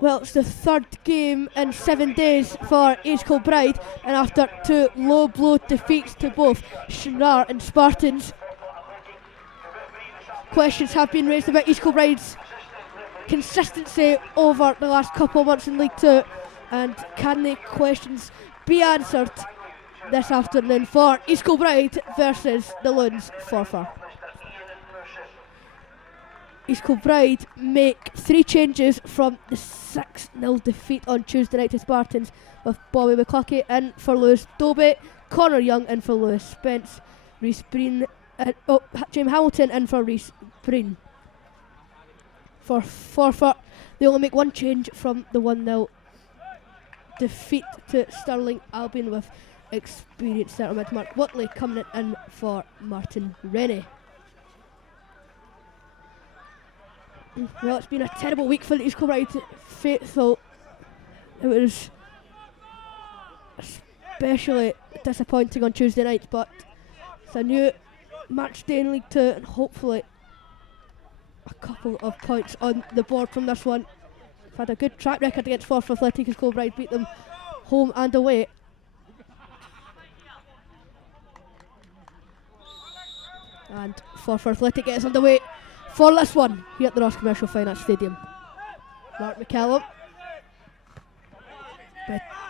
Well, it's the third game in 7 days for East Kilbride, and after two low blow defeats to both Shinnar and Spartans, questions have been raised about East Kilbride's consistency over the last couple of months in League 2, and can the questions be answered this afternoon for East Kilbride versus the Loons Forfar. East Kilbride make 3 changes from the 6-0 defeat on Tuesday night to Spartans, with Bobby McCluskey in for Lewis Dobie, Connor Young in for Lewis Spence, Rhys Breen, James Hamilton in for Rhys Breen. For Forfar, they only make 1 change from the 1-0 defeat to Stirling Albion, with experienced centre mid Mark Whitley coming in for Martin Rennie. Well, it's been a terrible week for the East Kilbride faithful. It was especially disappointing on Tuesday night, but it's a new match day in League 2 and hopefully a couple of points on the board from this one. We've had a good track record against Forfar Athletic as Kilbride beat them home and away. And Forfar Athletic gets underway for this one here at the Ross Commercial Finance Stadium. Mark McCallum.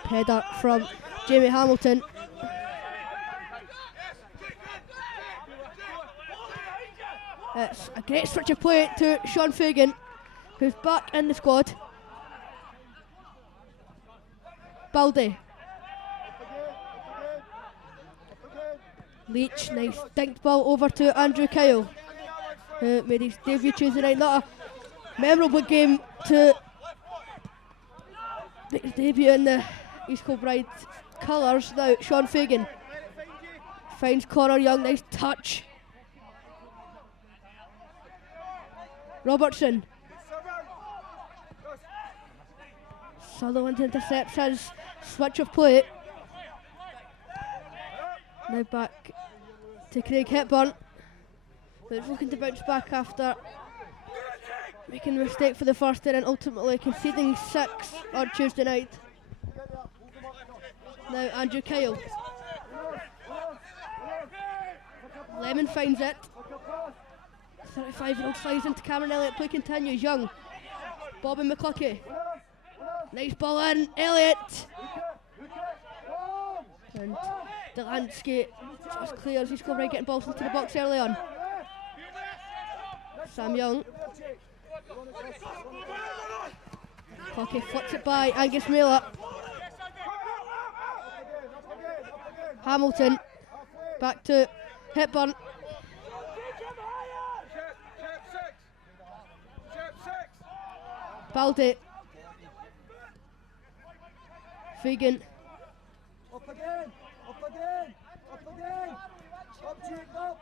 Header from Jamie Hamilton. It's a great switch of play to Sean Fagan, who's back in the squad. Baldy. Leach, nice dinked ball over to Andrew Kyle, who made his debut Tuesday night. Not a memorable game to make his debut in the East Kilbride colours. Now Sean Fagan finds Connor Young, nice touch. Robertson. Sutherland intercepts his switch of play. Now back to Craig Hepburn, who's looking to bounce back after making a mistake for the first day and ultimately conceding 6 on Tuesday night. Now Andrew Kyle. Lemon finds it. 35-year-old slides into Cameron Elliott. Play continues. Young. Bobby McCluskey. Nice ball in. Elliott. And Delansky just clears. He's right getting balls into the box early on. Sam Young. McCluskey flips it by Angus Miller. Hamilton. Back to Hepburn. Baldy. Fagan. Up again, up again, up again. Up, Jake, up.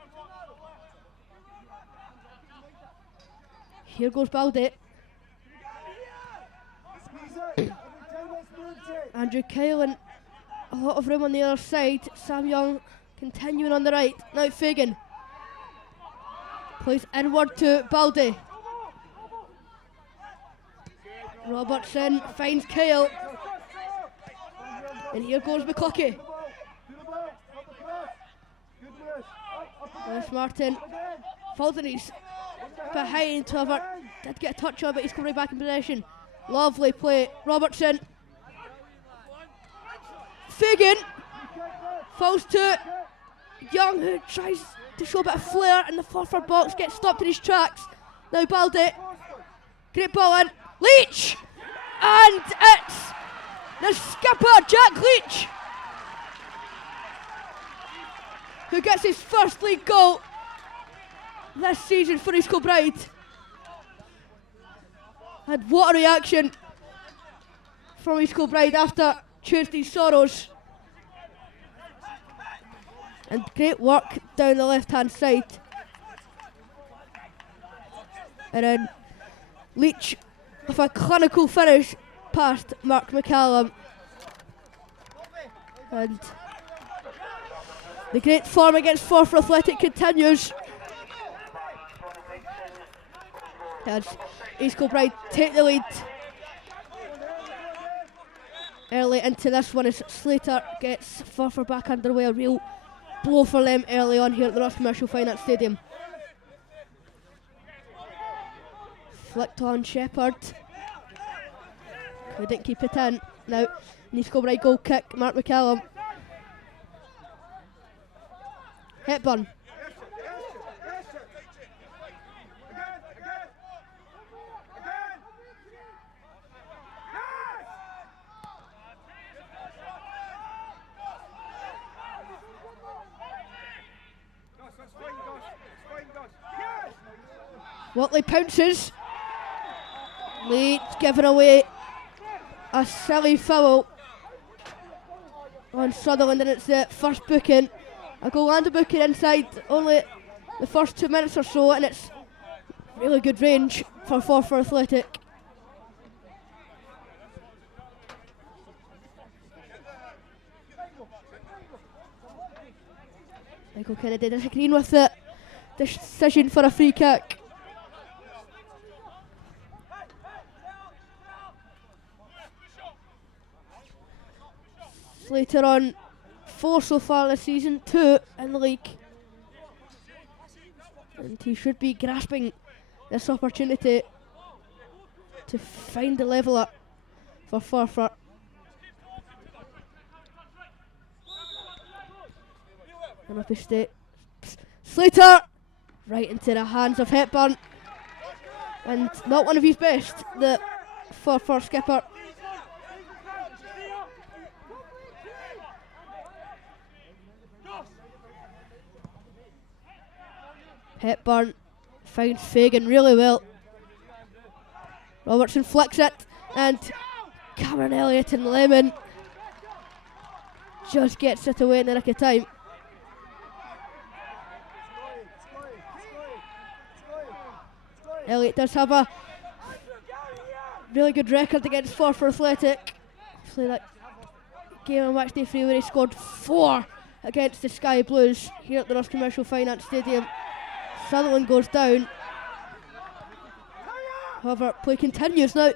Here goes Baldy. Andrew Kyle and a lot of room on the other side. Sam Young continuing on the right. Now Fagan. Plays inward to Baldy. Robertson finds Kyle. And here goes McCluskey. There's Martin. Faldeney's behind, however, did get a touch on it, but he's coming right back in possession. Lovely play. Robertson. Fagan. Falls to Young, who tries to show a bit of flair in the Forfar box, gets stopped in his tracks. Now Baldy. Great ball in. Leach! And it's the skipper, Jack Leach, who gets his first league goal this season for East Kilbride. And what a reaction from East Kilbride after Tuesday's sorrows. And great work down the left-hand side. And then Leach with a clinical finish past Mark McCallum. And the great form against Forfar Athletic continues. As East Kilbride take the lead early into this one as Slater gets Forfar back underway. A real blow for them early on here at the Ross Commercial Finance Stadium. Flicked on Shepherd. Couldn't keep it in. Now, needs Kilbride goal kick. Mark McCallum. Hepburn. Watley pounces. Leeds giving away a silly foul on Sutherland, and it's the first booking. A goal and a booking inside only the first 2 minutes or so, and it's really good range for Forfar Athletic. Michael Kennedy disagreeing with the decision for a free kick. Slater on 4 so far this season, 2 in the league. And he should be grasping this opportunity to find the leveller for Forfar. And up he stays. Slater! Right into the hands of Hepburn. And not one of his best, the Forfar skipper. Hepburn finds Fagan really well. Robertson flicks it, and Cameron Elliott and Lemon just gets it away in the nick of time. Elliott does have a really good record against Forfar Athletic. Actually, that game on match day 3 where he scored 4 against the Sky Blues here at the Ross Commercial Finance Stadium. Sutherland goes down. However, play continues now.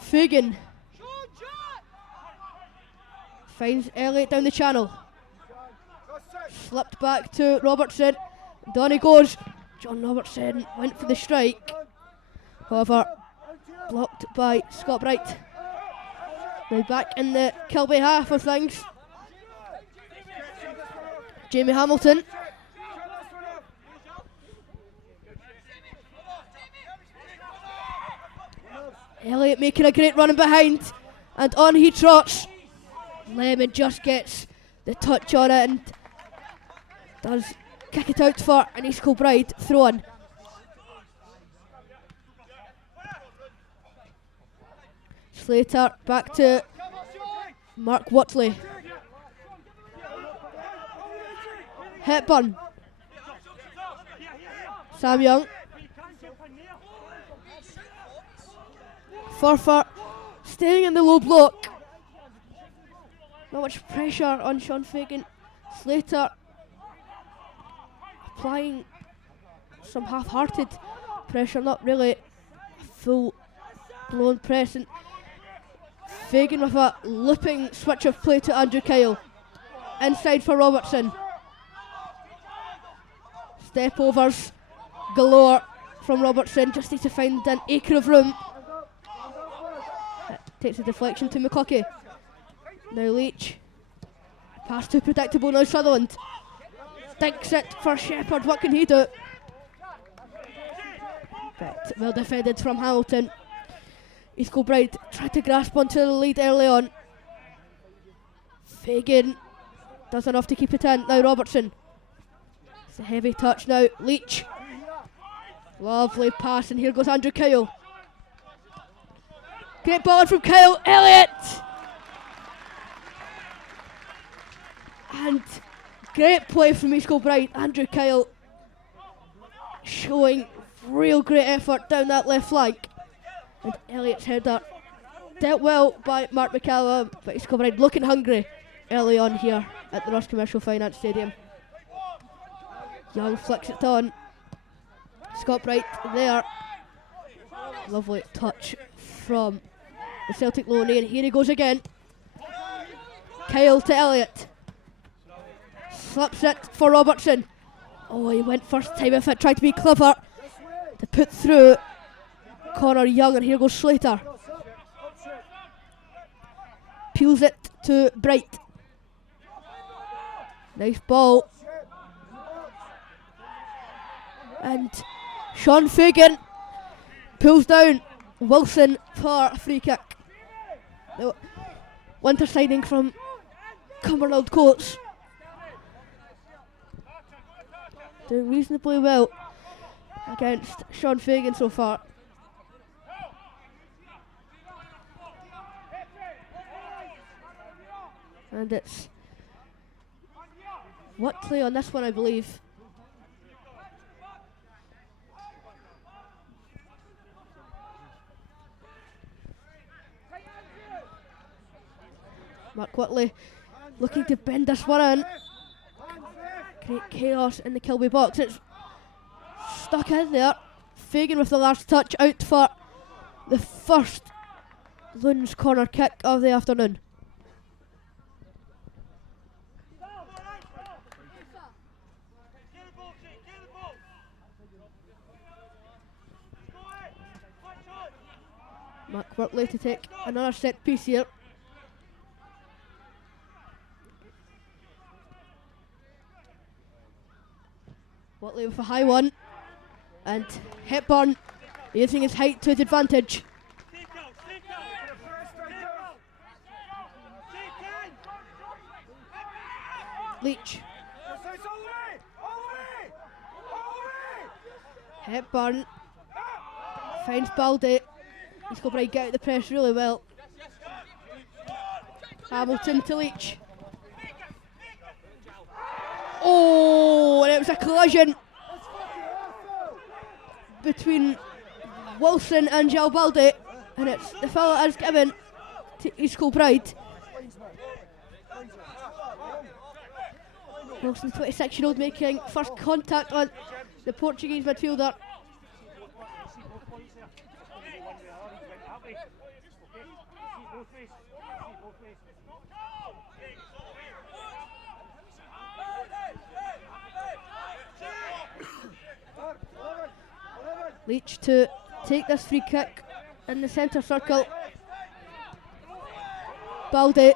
Fagan finds Elliott down the channel. Slipped back to Robertson. Down he goes. John Robertson went for the strike. However, blocked by Scott Bright. Now back in the Kilby half of things. Jamie Hamilton. Elliott making a great run in behind, and on he trots. Lemon just gets the touch on it and does kick it out for an East Kilbride throw in. Slater back to Mark Watley. Hepburn. Sam Young. Forfar staying in the low block. Not much pressure on Sean Fagan. Slater applying some half-hearted pressure, not really full-blown press. And Fagan with a looping switch of play to Andrew Kyle. Inside for Robertson. Step overs galore from Robertson. Just needs to find an acre of room. Takes a deflection to McClucky. Now Leach. Pass too predictable now Sutherland. Dinks it for Shepherd. What can he do? But well defended from Hamilton. East Kilbride tried to grasp onto the lead early on. Fagan does enough to keep it in. Now Robertson. It's a heavy touch now. Leach. Lovely pass, and here goes Andrew Kyle. Great ball from Kyle Elliott. And great play from East Kilbride. Andrew Kyle showing real great effort down that left flank. And Elliott's header dealt well by Mark McCallum, but East Kilbride looking hungry early on here at the Ross Commercial Finance Stadium. Young flicks it on. Scott Bright there. Lovely touch from the Celtic loanee, and here he goes again. Kyle to Elliott. Slips it for Robertson. Oh, he went first time with it, tried to be clever to put through Connor Young, and here goes Slater. Peels it to Bright. Nice ball. And Sean Fagan pulls down Wilson for a free kick. The winter signing from Cumbernauld Coats. Doing reasonably well against Sean Fagan so far. And it's Whitley on this one, I believe. Mark Whitley looking to bend this one in. Great chaos in the Kilby box. It's stuck in there. Fagan with the last touch, out for the first Loons corner kick of the afternoon. Mark Whitley to take another set piece here. Whitley with a high one, and Hepburn using his height to his advantage. Leach. Hepburn finds Baldy. He's got to get out the press really well. Hamilton to Leach. Oh, and it was a collision between Wilson and Joe Baldy, and it's the foul that is given to East Kilbride. Wilson, 26-year-old, making first contact on the Portuguese midfielder. Leach to take this free kick in the centre circle. Baldy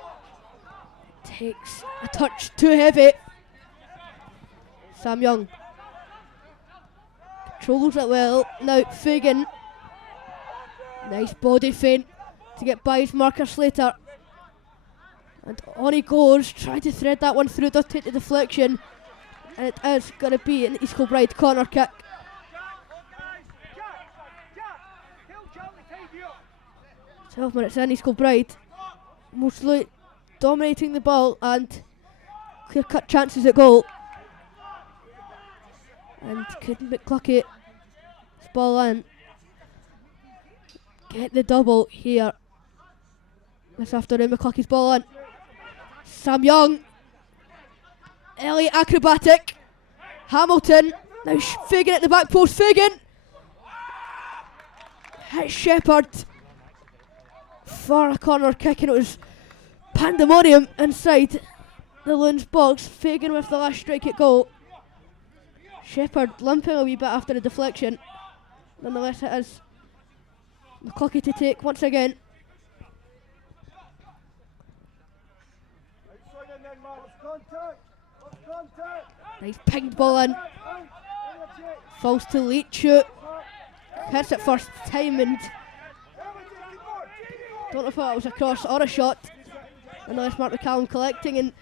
takes a touch too heavy. Sam Young controls it well. Now Fagan. Nice body feint to get by his marker Slater. And on he goes, trying to thread that one through, does take the deflection. And it is going to be an East Kilbride corner kick. 12 minutes in, East Kilbride mostly dominating the ball and clear-cut chances at goal. And could McCluckey this ball in, get the double here this afternoon. McCluckey's ball in. Sam Young, Elliott acrobatic, Hamilton, now Fagan at the back post. Fagan hit Shepherd for a corner kick, and it was pandemonium inside the Loons box. Fagan with the last strike at goal. Shepherd limping a wee bit after the deflection. Nonetheless, it is McCluckey to take once again. Nice pinged ball in. Falls to Leach. Hits it first time, and don't know if that was a cross or a shot. Nonetheless, Mark McCallum collecting, and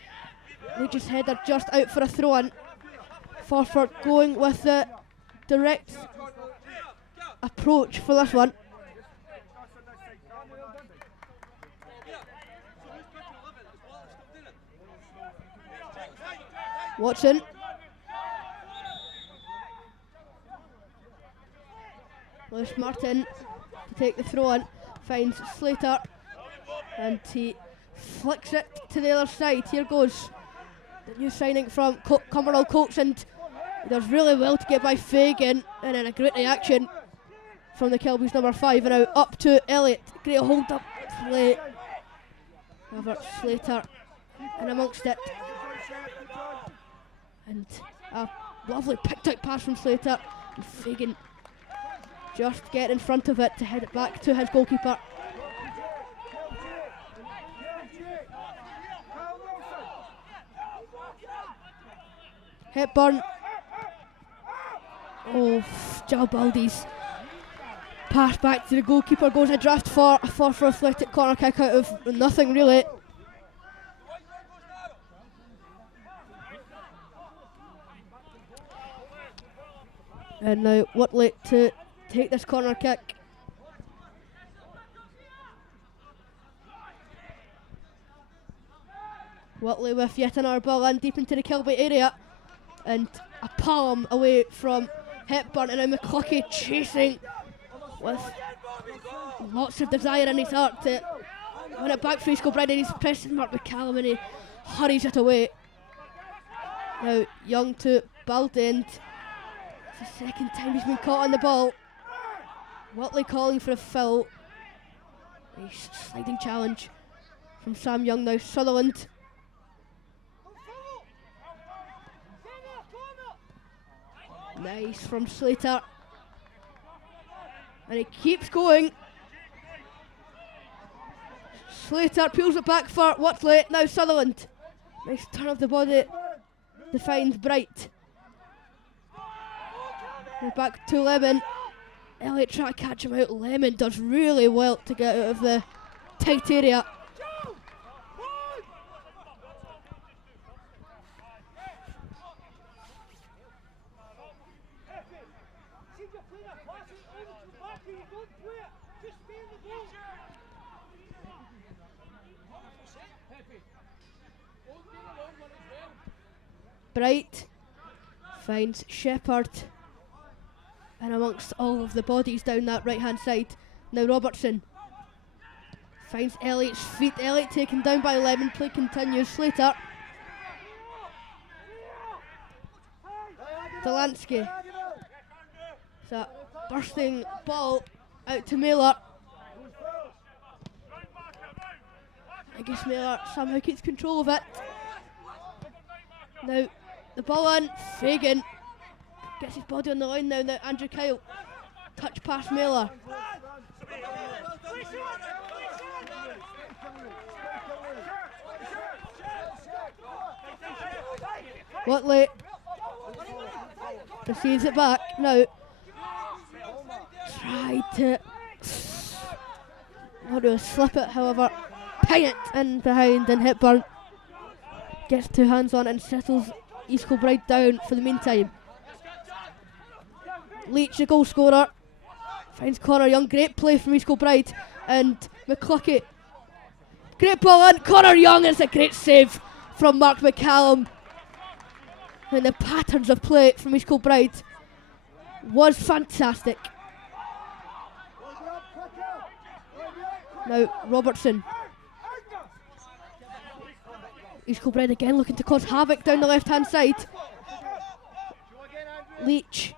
Leach's header just out for a throw-in. Forfar going with the direct approach for this one. Watson. Lewis Martin to take the throw in, finds Slater, and he flicks it to the other side. Here goes the new signing from Cumbernauld Coats, and he does really well to get by Fagan, and then a great reaction from the Kilby's number 5, and now up to Elliott. Great hold up play. However, Slater and amongst it. And a lovely picked out pass from Slater. And Fagan just get in front of it to head it back to his goalkeeper. Hepburn. Oh, Jalbaldi's pass back to the goalkeeper goes adrift for a Forfar athletic corner kick out of nothing really. And now Whitley to take this corner kick. Whitley with yet another ball in deep into the Kilbride area. And a palm away from Hepburn, and now McClucky chasing with lots of desire in his heart to win it back for East Kilbride, and he's pressing Mark McCallum and he hurries it away. Now Young to Baldy, and it's the second time he's been caught on the ball. Whitley calling for a foul. A sliding challenge from Sam Young now. Sutherland. Nice from Slater. And he keeps going. Slater peels it back for Whitley. Now Sutherland. Nice turn of the body. Defines Bright. We're back to Lemon. Elliott trying to catch him out. Lemon does really well to get out of the tight area. Bright finds Shepherd, and amongst all of the bodies down that right hand side, now Robertson finds Elliott's feet. Elliott taken down by Lemon. Play continues. Slater. Delansky. It's a bursting ball out to Miller. I guess Miller somehow keeps control of it. Now the ball on. Fagan gets his body on the line now. Now Andrew Kyle. Touch past Miller. Whitley receives it back. Now tried to slip it, however, ping it in behind, and Hepburn gets two hands on and settles East Kilbride down for the meantime. Leach, the goal scorer, finds Connor Young. Great play from East Kilbride, and McClucky. Great ball in. Connor Young, is a great save from Mark McCallum. And the patterns of play from East Kilbride was fantastic. Now Robertson. East Kilbride again looking to cause havoc down the left hand side. Leach.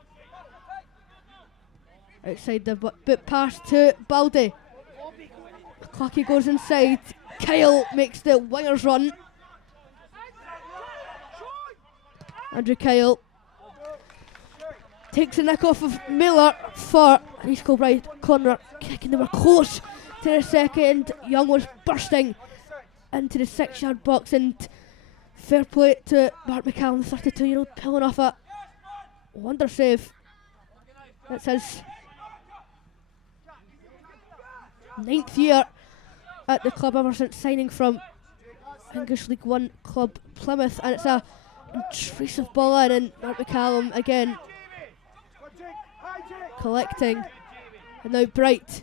Outside the boot pass to Baldy. Clucky goes inside. Kyle makes the wingers run. Andrew Kyle takes the nick off of Miller for East Kilbride corner kick, and they were close to the second. Young was bursting into the 6-yard box, and fair play to Mark McCallum, 32-year-old, pulling off a wonder save. That's his 9th year at the club ever since signing from English League One club Plymouth, and it's a intrusive ball in, and Mark McCallum again collecting, and now Bright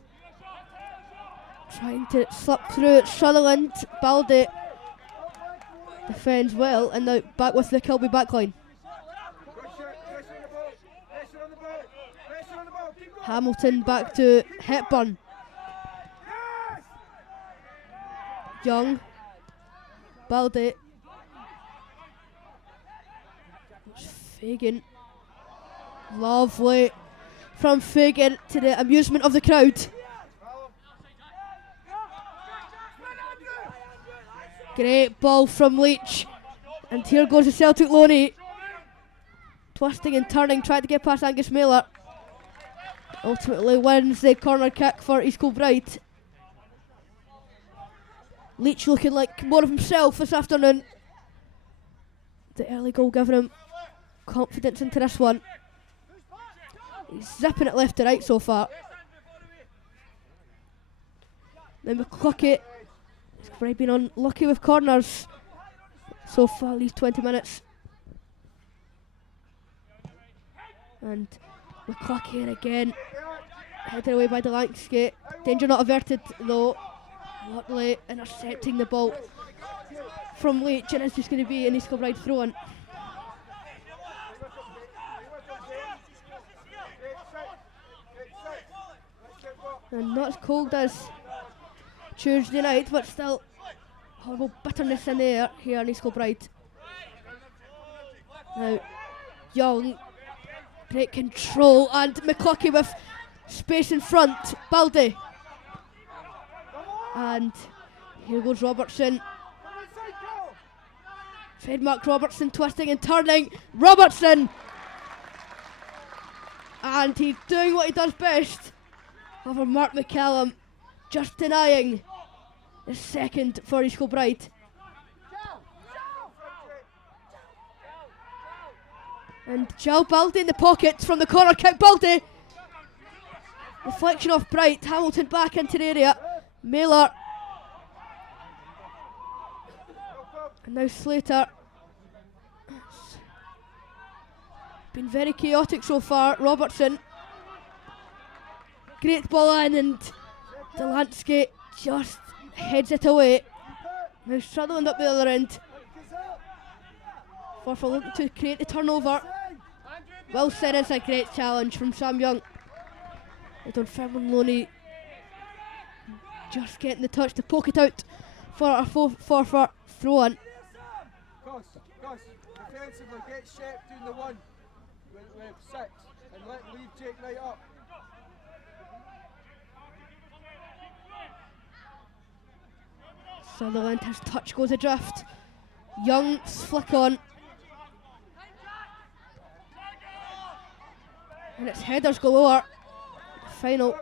trying to slip through. Sutherland. Baldy defends well, and now back with the Kilby backline. Hamilton back to Hepburn. Young. Baldy. Fagan. Lovely from Fagan, to the amusement of the crowd. Great ball from Leach. And here goes the Celtic Loney. Twisting and turning, trying to get past Angus Mailer. Ultimately wins the corner kick for East Kilbride. Leach looking like more of himself this afternoon. The early goal giving him confidence into this one. He's zipping it left to right so far. Now McCluckey has probably been unlucky with corners so far these 20 minutes. And McCluckey in again. Headed away by Delansky. Danger not averted though. Luckily intercepting the ball from Leach, and it's just going to be an East Kilbride throw-in. And not as cold as Tuesday night, but still horrible bitterness in the air here in East Kilbride. Now Young, great control, and McCluckey with space in front. Baldy. And here goes Robertson. Trademark Robertson twisting and turning. Robertson! And he's doing what he does best over Mark McCallum, just denying the second for East Kilbride. And Joe Baldy in the pocket from the corner kick. Baldy! Deflection off Bright. Hamilton back into the area. Mailer. And now Slater. It's been very chaotic so far. Robertson. Great ball in, and Delansky just heads it away. Now Sutherland up the other end. Forfar looking to create the turnover. Well said, it's a great challenge from Sam Young. Don Fairmont Loney just getting the touch to poke it out for a Forfar throw-in. Gus, defensively get Shep doing the one with 6 and leave Jake Knight up. Sutherland, his touch goes adrift. Young's flick on. And it's headers galore. The final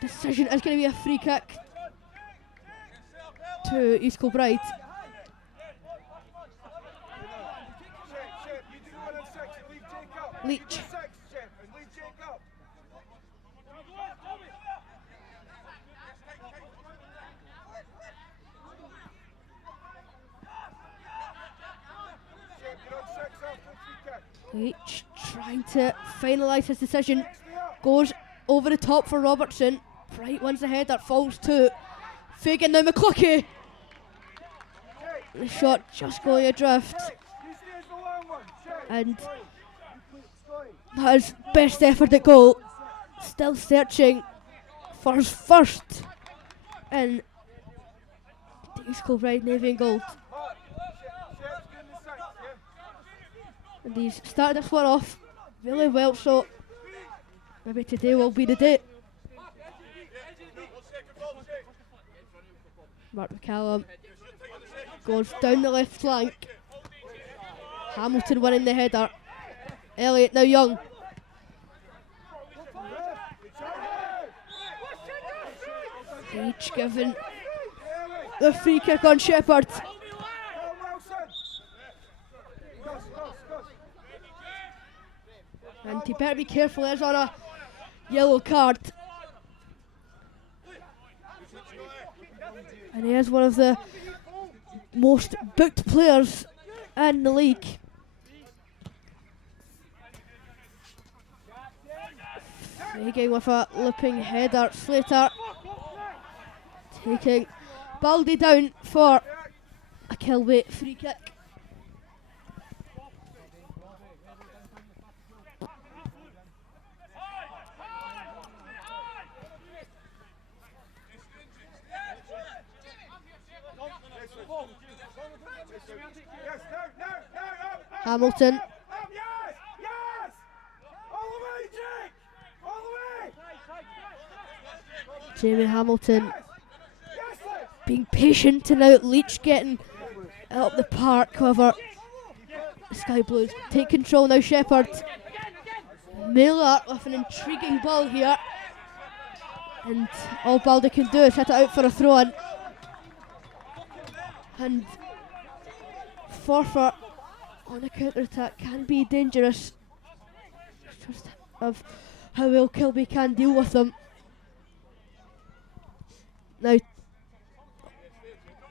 decision is going to be a free kick to East Kilbride. Leach. Leach trying to finalise his decision. Goes over the top for Robertson. Bright wins the header, falls to Fagan. Now McCluckey. The shot just going adrift. And that is best effort at goal. Still searching for his first in the East Kilbride Navy and Gold. And he's started this one off really well, so maybe today will be the day. Mark McCallum goes down the left flank. Hamilton winning the header. Elliott now Young. Each given the free kick on Shepherd. And he better be careful, he's on a yellow card. And he is one of the most booked players in the league. Fagan with a looping header. Slater taking Baldy down for a Kilby free kick. Hamilton. Jamie Hamilton being patient, and now Leach getting up the park. However, the Sky Blues take control now. Shepherd. Miller with an intriguing ball here. And all Baldy can do is hit it out for a throw-in. And Forfar on a counter-attack can be dangerous. Just of how well Kilby can deal with them. Now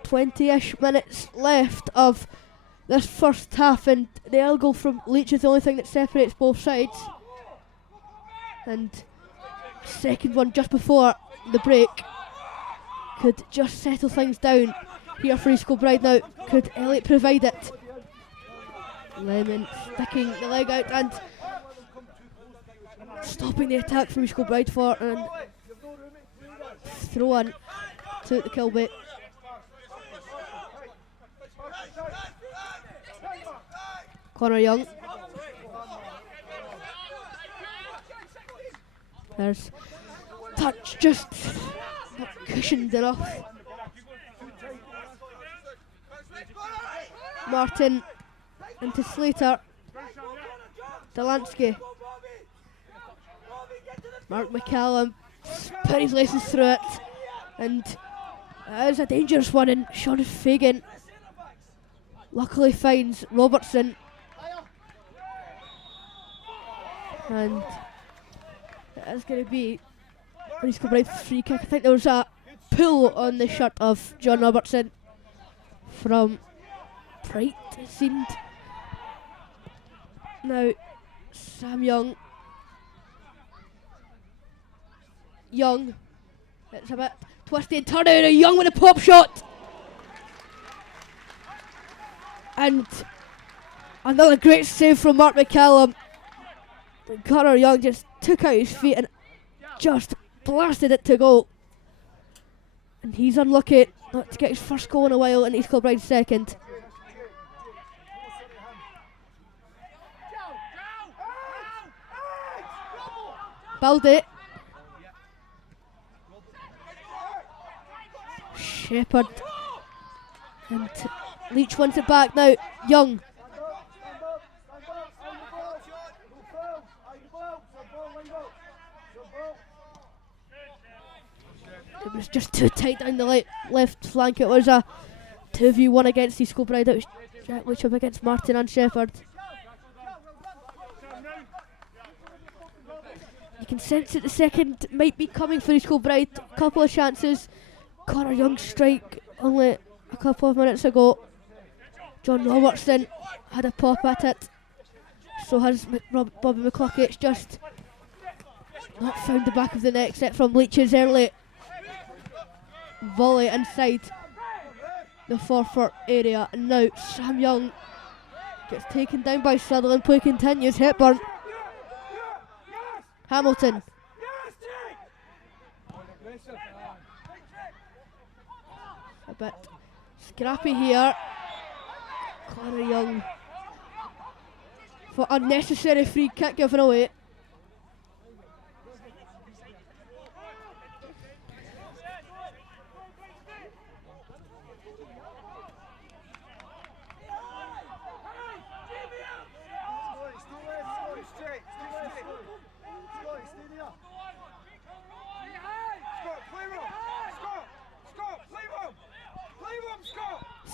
20-ish minutes left of this first half, and the early goal from Leach is the only thing that separates both sides. And second one just before the break could just settle things down here for East Kilbride now. Could Elliot provide it? Lemon sticking the leg out and stopping the attack from East Kilbride for an throw in to the Kilby. Connor Young. There's touch, just not cushioned enough. Martin into Slater. Delansky. Mark McCallum put his laces through it, and it is a dangerous one, and Sean Fagan luckily finds Robertson, and it is going to be an East Kilbride free kick. I think there was a pull on the shirt of John Robertson from Bright, it seemed. Now Sam Young, it's a bit twisty and turn out, and Young with a pop shot, and another great save from Mark McCallum. And Connor Young just took out his feet and just blasted it to goal, and he's unlucky not to get his first goal in a while, and East Kilbride's second. Baldy. Shepherd. And Leach wants it back now. Young. It was just too tight down the left flank. It was a 2v1 against East Kilbride. It was Jack Leach up against Martin and Shepherd. You can sense that the second might be coming for East Kilbride. A couple of chances. Connor Young's strike only a couple of minutes ago. John Robertson had a pop at it. So has Bobby McCluskey. It's just not found the back of the net except from Leach's early volley inside the Forfar area. And now Sam Young gets taken down by Sutherland. Play continues. Hepburn. Hamilton. A bit scrappy here. Connor Young for unnecessary free kick given away.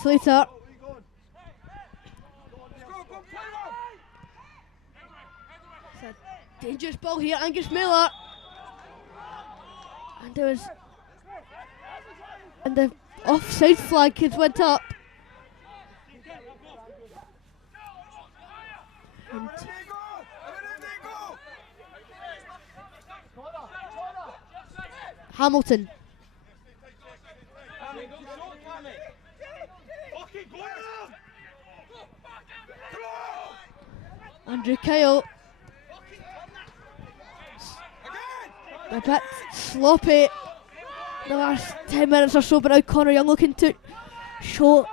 Slater. It's a dangerous ball here. Angus Miller. And there was. And the offside flag kids went up. And Hamilton. Andrew Kyle. A bit sloppy the last 10 minutes or so, but now Connor Young looking to show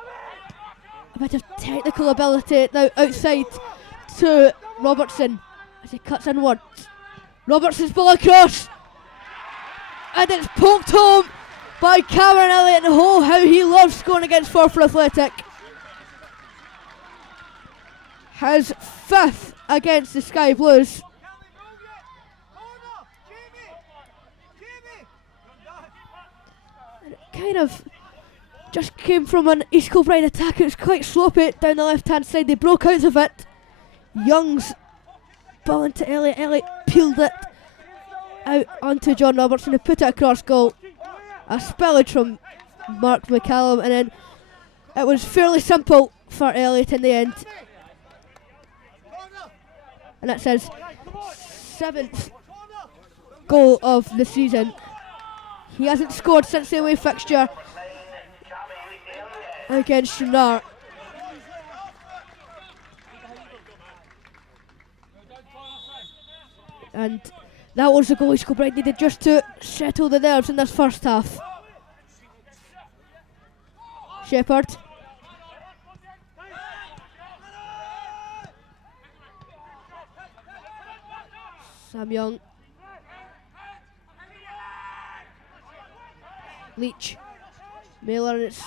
a bit of technical ability. Now outside to Robertson as he cuts inwards. Robertson's ball across, and it's poked home by Cameron Elliott. And oh, how he loves scoring against Forfar Athletic. His 5th against the Sky Blues. And it kind of just came from an East Kilbride attack. It was quite sloppy down the left hand side. They broke out of it. Young's ball into Elliott. Elliott peeled it out onto John Robertson, who put it across goal. A spillage from Mark McCallum, and then it was fairly simple for Elliott in the end. And that's his 7th goal of the season. He hasn't scored since the away fixture against Shunar. And that was the goal East Kilbride needed just to settle the nerves in this first half. Shepherd. Sam Young. Leach. Mailer. It's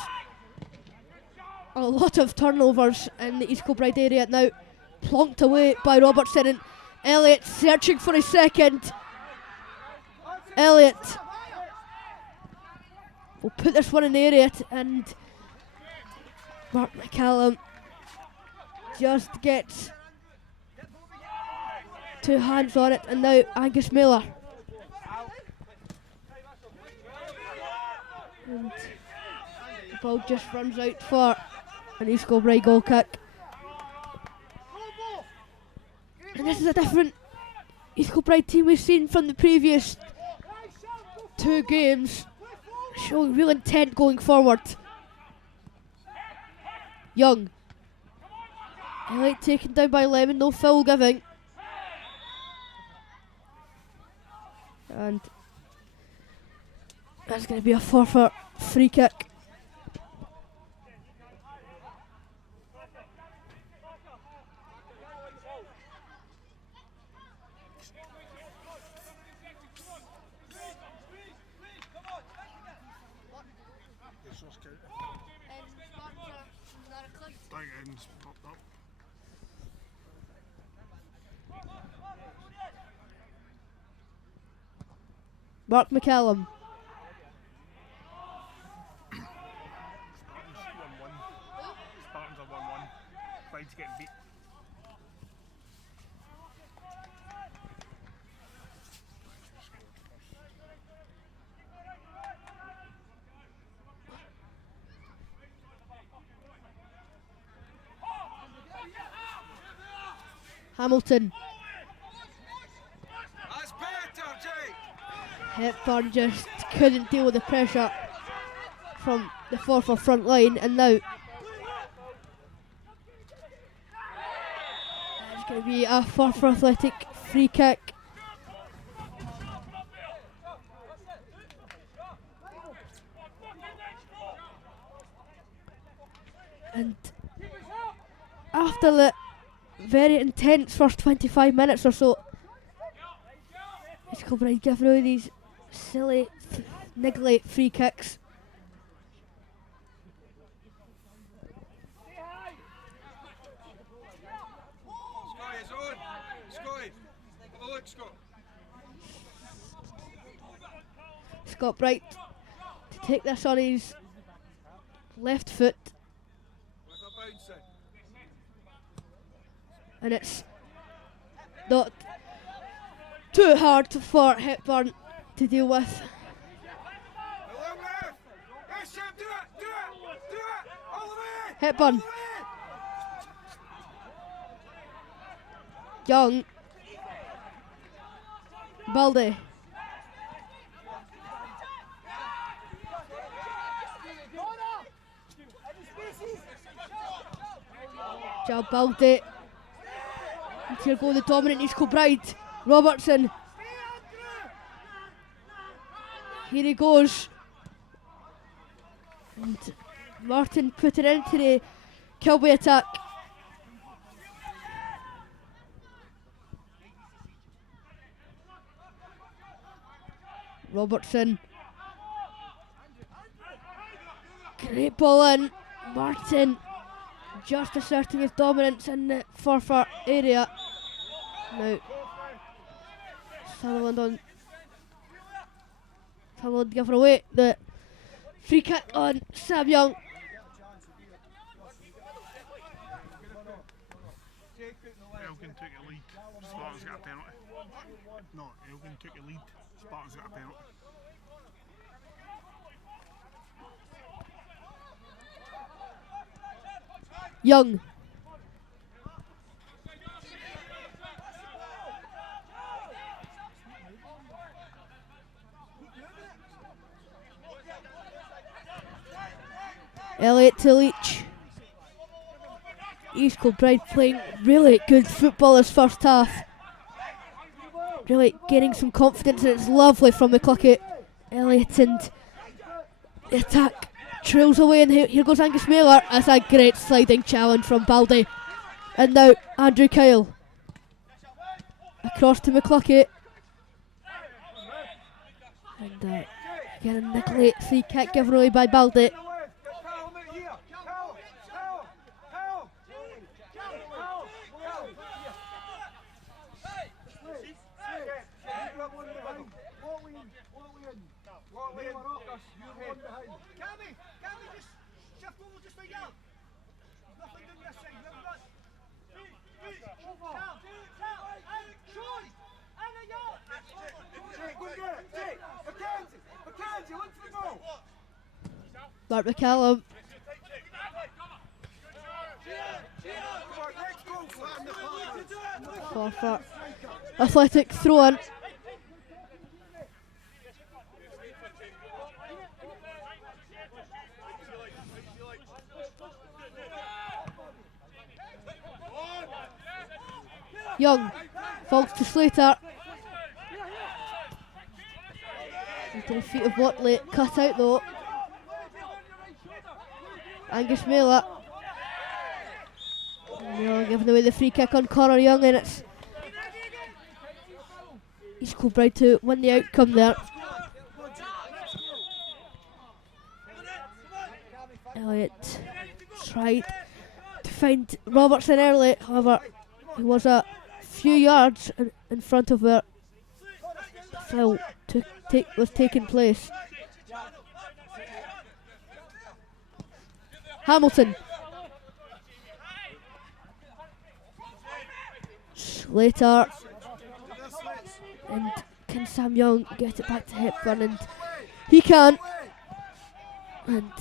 a lot of turnovers in the East Kilbride area now. Plonked away by Robertson, and Elliott searching for his second. Elliott will put this one in the area, and Mark McCallum just gets 2 hands on it, and now Angus Mailer. And the ball just runs out for an East Kilbride goal kick. And this is a different East Kilbride team we've seen from the previous 2 games, showing real intent going forward. Young. Elliott taken down by Lemon, no foul giving. And that's going to be a Forfar free kick. Mark McCallum. Spartans are 1-1. Clyde's getting beat. Hamilton. That's better, Jake. Hepburn just couldn't deal with the pressure from the Forfar front line, and now it's going to be a Forfar Athletic free kick. And after the very intense first 25 minutes or so, East Kilbride giving away these silly, niggly free kicks. Scotty is on. Scotty, have a look, Scott. Scott Bright to take this on his left foot, With a bouncing. and it's not too hard for Hepburn to deal with. A long left. Yes, Sam, do it, do it, do it. All the way. Hepburn. All the way. Young. Baldy. Joe Baldy. And here go the dominant East Kilbride. Robertson. Here he goes. And Martin put it into the Kilby attack. Robertson. Great ball in. Martin just asserting his dominance in the Forfar area. Now Sutherland giving away the free kick on Sam Young. Elgin took a lead. Spartans got a penalty. No, Elgin took a lead. Spartans got a penalty. Young. Elliott to Leach. East Kilbride playing really good football this first half. Really gaining some confidence, and it's lovely from McCluckey. Elliott, and the attack trails away, and here goes Angus Mailer. That's a great sliding challenge from Baldy. And now Andrew Kyle. Across to McCluckey. And again a Nicolay free kick given away by Baldy. Mark McCallum. Forfar. Athletic throw in. Young falls to Slater. Into the feet of Watley, cut out though. Angus Mailer. Giving away the free kick on Connor Young, and it's East Kilbride to win the outcome there. Elliott tried to find Robertson early, however he was a few yards in front of where the foul was taking place. Hamilton. Slater. And can Sam Young get it back to Hepburn? And he can. And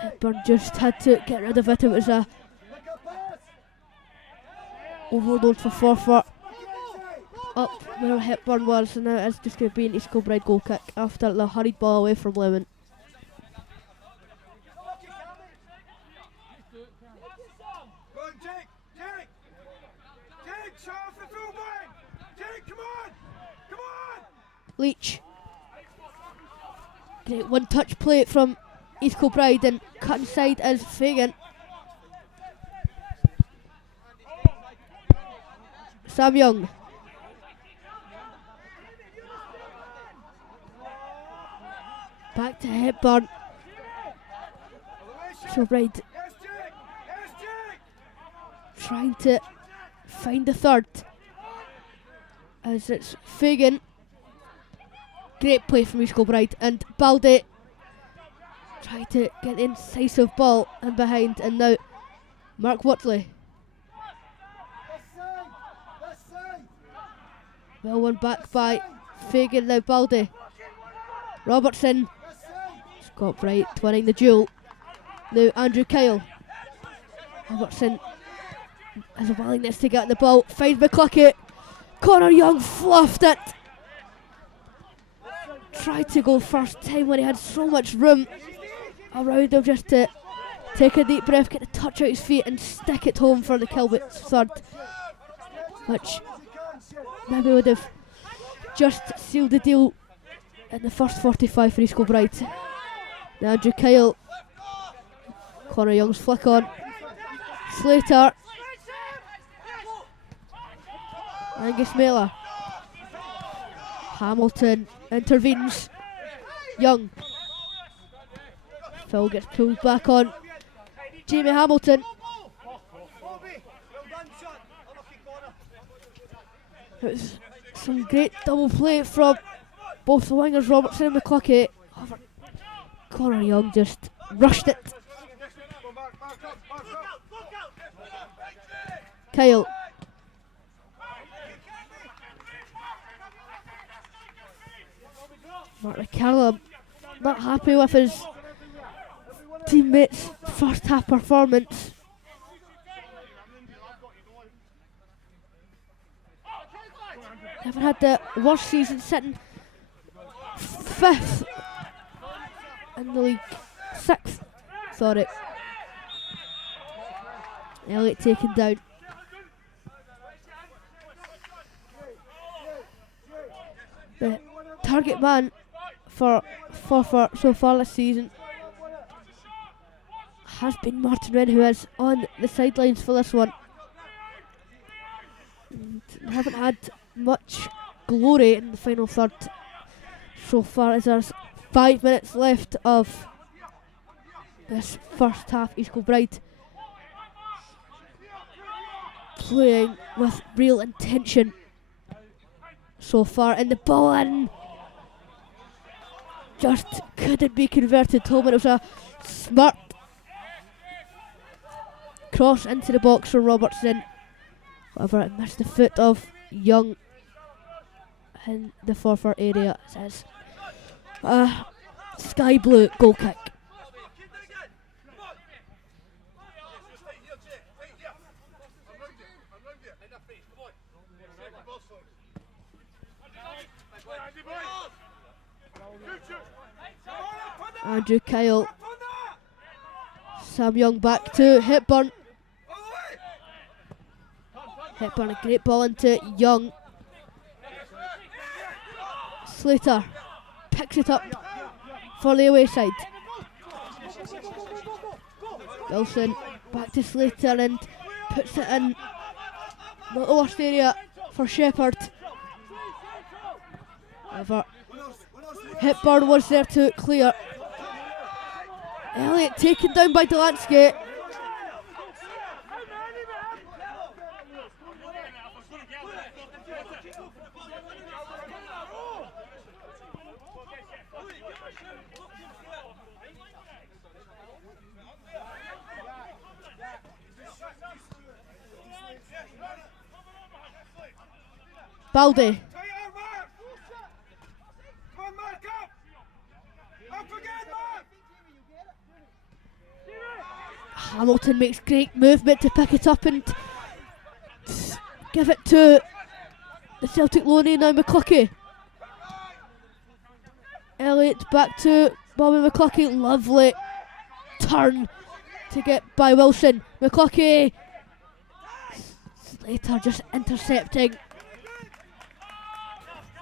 Hepburn just had to get rid of it. It was a overload for Forfar up where Hepburn was, and now it's just going to be an East Kilbride goal kick after the hurried ball away from Lemon. Leach. Great one touch play from East Kilbride, and cut inside is Fagan. Sam Young. Back to Hepburn. Kilbride trying to find the third, as it's Fagan. Great play from East Kilbride, and Baldy tried to get the incisive ball and behind, and now Mark Watley. Well one back by Fagan, now Baldy. Robertson. Scott Bright winning the duel. Now Andrew Kyle. Robertson has a willingness to get the ball, finds McCluckey. Connor Young fluffed it. Tried to go first time when he had so much room around him, just to take a deep breath, get the touch out his feet and stick it home for the Kilbride third, which maybe would have just sealed the deal in the first 45 for East Kilbride. Now Andrew Kyle. Connor Young's flick on. Slater. Angus Mailer. Hamilton intervenes. Young. Phil gets pulled back on. Jamie Hamilton. It was some great double play from both the wingers, Robertson and McCluckey. However, Connor Young just rushed it. Kyle. Mark McCallum not happy with his teammates' first half performance. Never had the worst season, sitting 5th in the league. 6th, sorry. Elliott taken down. The target man for Forfar so far this season has been Martin Wren, who is on the sidelines for this one. And haven't had much glory in the final third so far, as there's 5 minutes left of this first half. East Kilbride playing with real intention so far, and the ball in just couldn't be converted home. It was a smart cross into the box for Robertson. However, it missed the foot of Young in the Forfar area. It says sky blue goal kick. Andrew Kyle. Sam Young back to Hepburn. Hepburn, a great ball into Young. Slater picks it up for the away side. Wilson back to Slater and puts it in. Not the worst area for Shepherd. However, Hepburn was there to clear. Elliott taken down by Delansky. Baldy. Hamilton makes great movement to pick it up and give it to the Celtic loanee now, McCluckey. Elliott back to Bobby McCluckey. Lovely turn to get by Wilson. McCluckey. Slater just intercepting.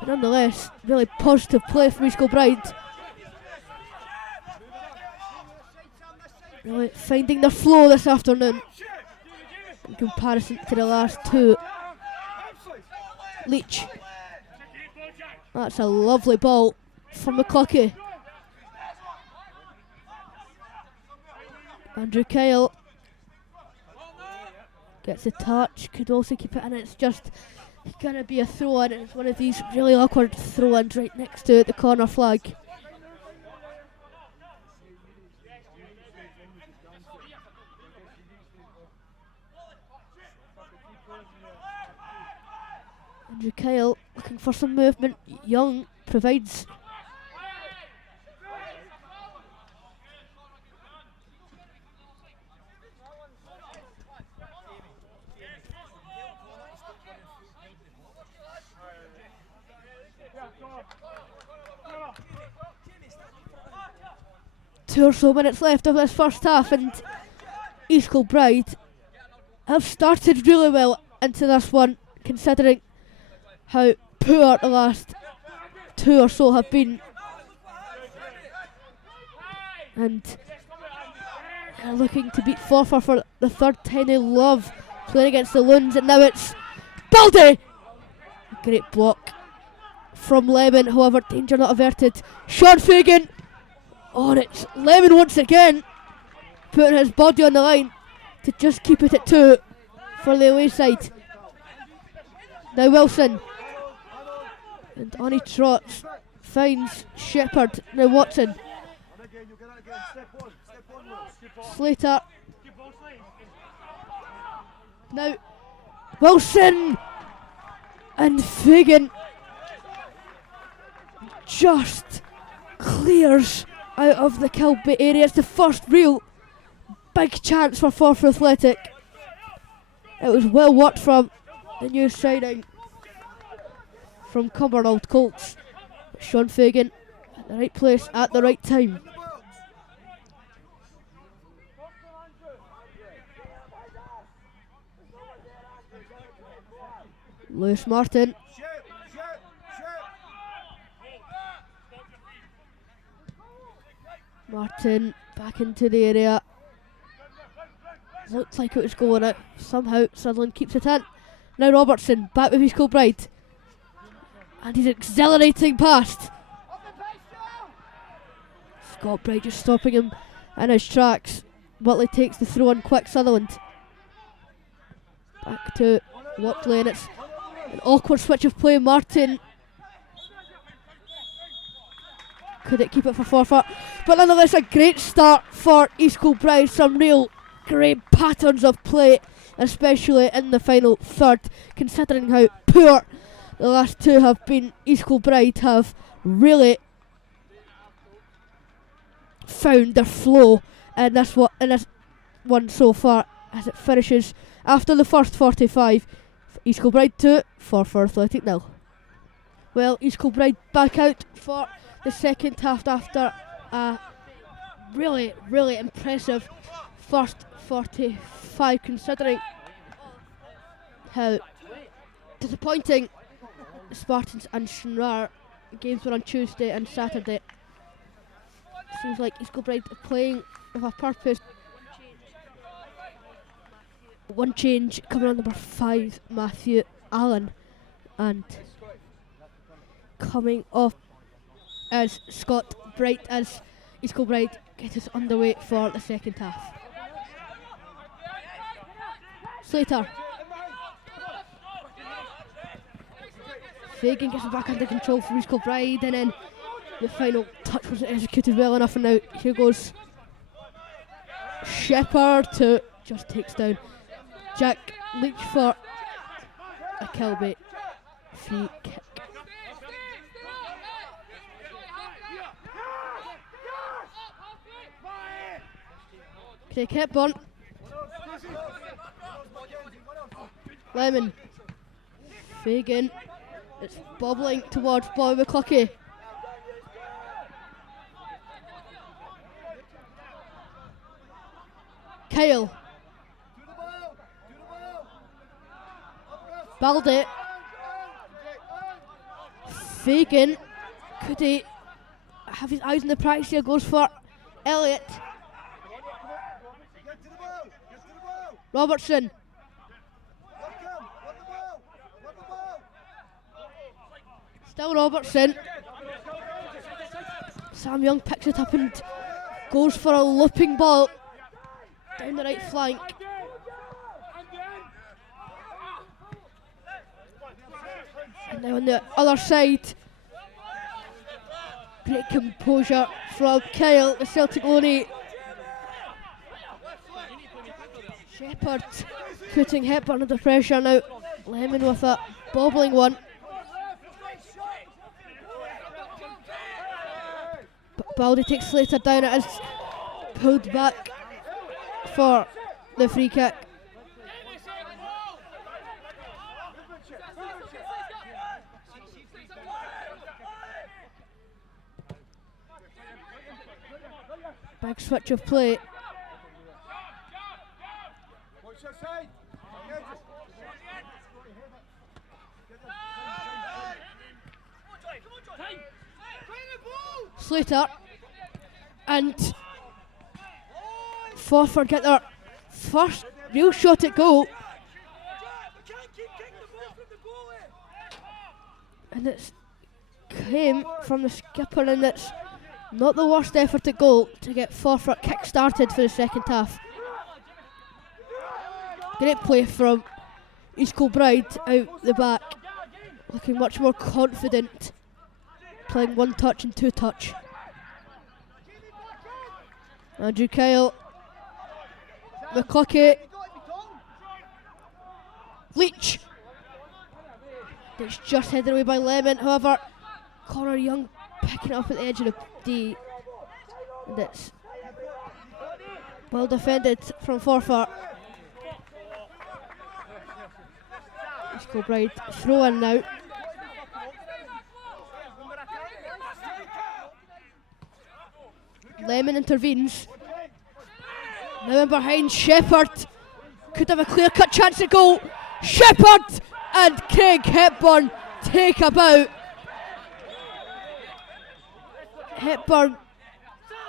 But nonetheless, really positive play from East Kilbride. Really finding their flow this afternoon in comparison to the last two. Leach. That's a lovely ball from McCluckey. Andrew Kyle gets a touch, could also keep it in. It's just going to be a throw-in. It's one of these really awkward throw-ins right next to the corner flag. Andrew Kyle looking for some movement. Young provides. Two or so minutes left of this first half, and East Kilbride have started really well into this one, considering how poor the last two or so have been. And they're looking to beat Forfar for the third time. They love playing against the Loons, and now it's Baldy! A great block from Lemon, however, danger not averted. Sean Fagan! Oh, and it's Lemon once again, putting his body on the line to just keep it at 2 for the away side. Now Wilson. And on he trots, finds Shepherd. Now Watson. Slater. Now Wilson. And Fagan just clears out of the Kilbride area. It's the first real big chance for Forfar Athletic. It was well worked from the new signing from Cumbernauld Colts. Sean Fagan at the right place at the right time. Lewis Martin. Martin back into the area. Looked like it was going out. Somehow Sutherland keeps it in. Now Robertson back with his Kilbride. And he's accelerating past. Scott Bright just stopping him in his tracks. Butley takes the throw on quick. Sutherland. Back to Watley, and it's an awkward switch of play. Martin. Could it keep it for Forfar? But nonetheless, a great start for East Kilbride. Some real great patterns of play, especially in the final third, considering how poor the last two have been. East Kilbride have really found their flow in this one so far, as it finishes after the first 45. East Kilbride 2, Forfar Athletic 0. Well, East Kilbride back out for the second half after a really, really impressive first 45, considering how disappointing Spartans and Shinrar games were on Tuesday and Saturday. Seems like East Kilbride are playing with a purpose. One change coming on number 5, Matthew Allen, and coming off as Scott Bright, as East Kilbride get us underway for the second half. Slater. Fagan gets it back under control for East Kilbride, and then the final touch wasn't executed well enough, and now here goes Shepherd to just takes down Jack Leach for a Kilbride free kick. Okay, kept on. Lemon. Fagan. It's bobbling towards Bobby McClucky. Kyle. Baldy. Fagan. Could he have his eyes on the prize here? Goes for Elliott. Robertson. Still Robertson. Sam Young picks it up and goes for a looping ball down the right flank. And now on the other side, great composure from Kyle, the Celtic loanee. Shepherd putting Hepburn under pressure now. Lemon with a bobbling one. Baldy takes Slater down. It is pulled back for the free kick. Big switch of play. Slater and Forfar get their first real shot at goal, and it's came from the skipper, and it's Not the worst effort at goal to get Forfar kick-started for the second half. Great play from East Kilbride out the back, looking much more confident, playing one touch and two touch. Andrew Kyle, McCluckey, Leach. It's just headed away by Lemon. However, Connor Young picking it up at the edge of the D. And it's well defended from Forfar. East Kilbride throw in now. Lemon intervenes. Now in behind Shepherd. Could have a clear-cut chance at goal. Shepherd and Craig Hepburn take a bout. Hepburn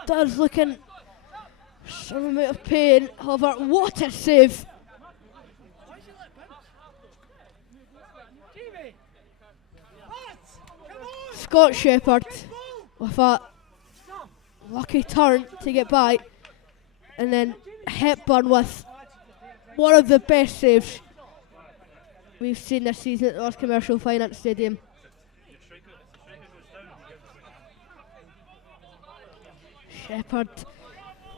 does look in some amount of pain. However, what a save. Scott Shepherd with a lucky turn to get by, and then Hepburn with one of the best saves we've seen this season at the North Commercial Finance Stadium. Shepherd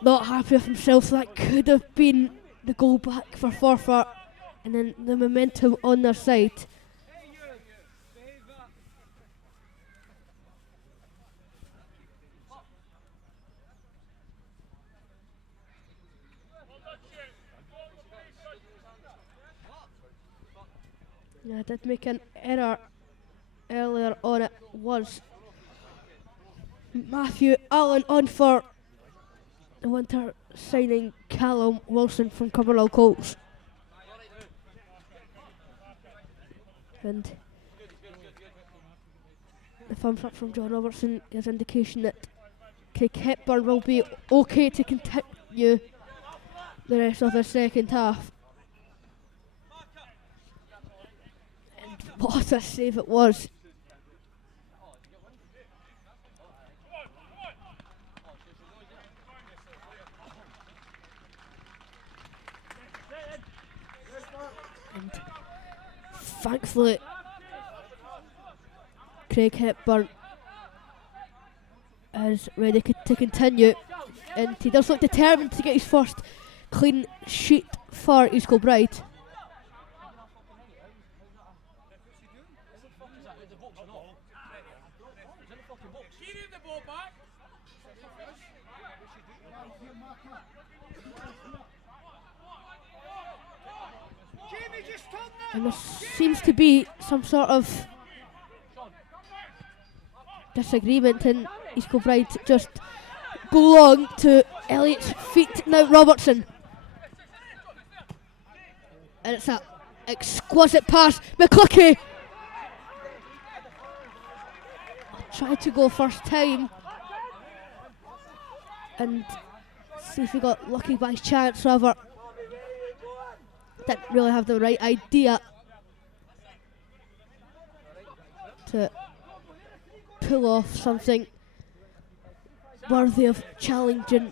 not happy with himself. That could have been the goal back for Forfar, and then the momentum on their side. Yeah, I did make an error earlier on. It was Matthew Allen on for the winter signing Callum Wilson from Cumbernauld Colts. And the thumbs up from John Robertson is indication that Craig Hepburn will be okay to continue the rest of the second half. What a save it was. And thankfully, Craig Hepburn is ready to continue, and he does look determined to get his first clean sheet for East Kilbride. And there seems to be some sort of disagreement, and East Kilbride just go long to Elliott's feet. Now Robertson. And it's an exquisite pass. McCluckey tried to go first time and see if he got lucky by chance. However, didn't really have the right idea to pull off something worthy of challenging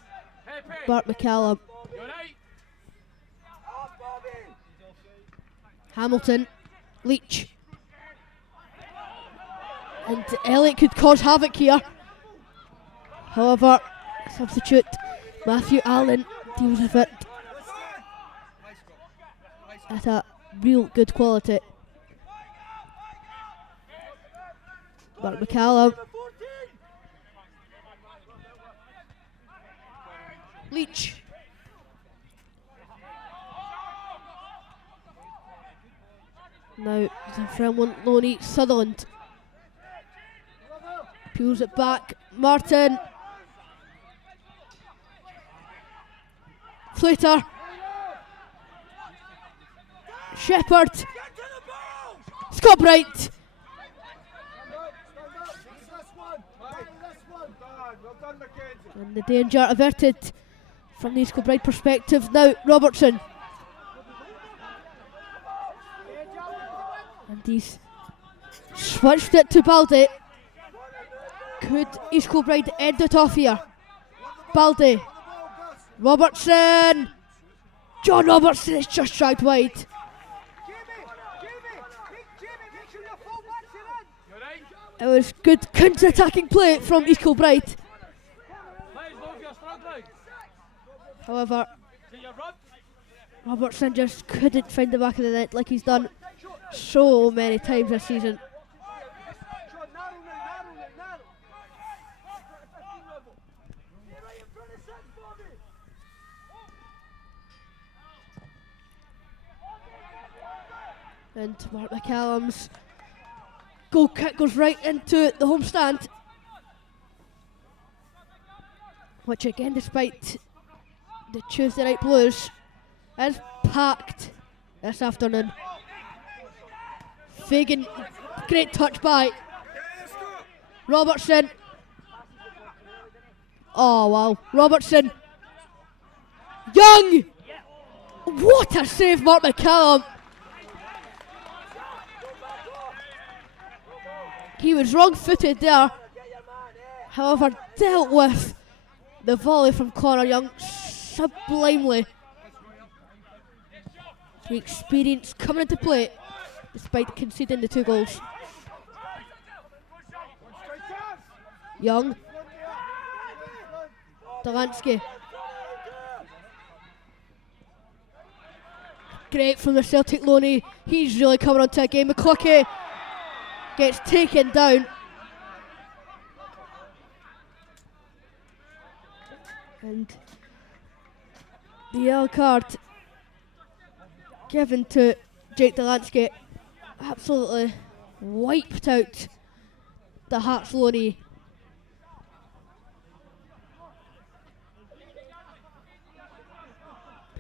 Bart McCallum. Hamilton, Leach, and Elliott could cause havoc here. However, substitute Matthew Allen deals with it at a real good quality. Bart McCallum, Leach, now the Fremont Loney Sutherland peels it back. Martin, Flater, Shepherd, Scott Bright. And the danger averted from the East Kilbride perspective. Now Robertson. And he's switched it to Baldy. Could East Kilbride end it off here? Baldy. Robertson. John Robertson is just dragged wide. It was good counter-attacking play from East Kilbride. However, Robertson just couldn't find the back of the net like he's done so many times this season. And Mark McCallum's goal kick goes right into the home stand, which again, despite the Tuesday night blues, is packed this afternoon. Fagan, great touch by Robertson. Oh wow, Robertson. Young! What a save, Mark McCallum. He was wrong-footed there, however dealt with the volley from Connor Young sublimely. The experience coming into play despite conceding the 2 goals. Young. Delansky. Great from the Celtic loanee. He's really coming onto a game. McCluckie gets taken down. And the yellow card given to Jake Delansky absolutely wiped out the Hearts loanee.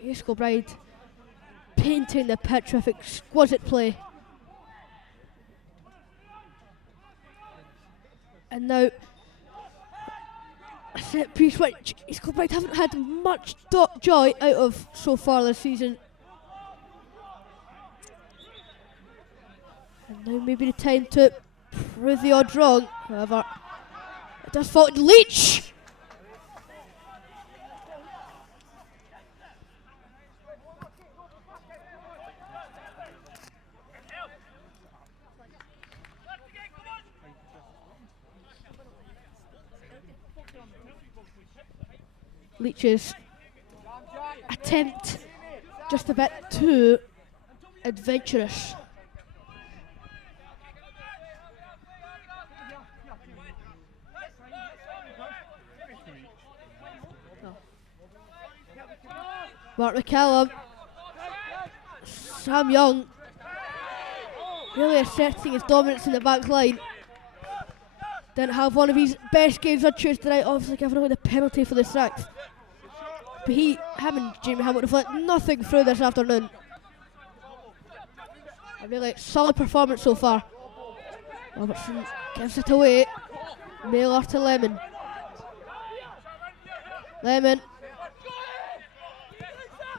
East Kilbride painting the pitch with exquisite play. And now a set piece which East Kilbride haven't had much joy out of so far this season. And now maybe the time to prove the odds wrong. However, it does fall to Leach. Leach's attempt just a bit too adventurous. Mark McCallum, Sam Young really asserting his dominance in the back line. Didn't have one of his best games on Tuesday night, obviously giving away the penalty for the 6th. But him and Jamie Hamilton have let nothing through this afternoon. A really solid performance so far. Robertson gives it away. Mailer to Lemon. Lemon.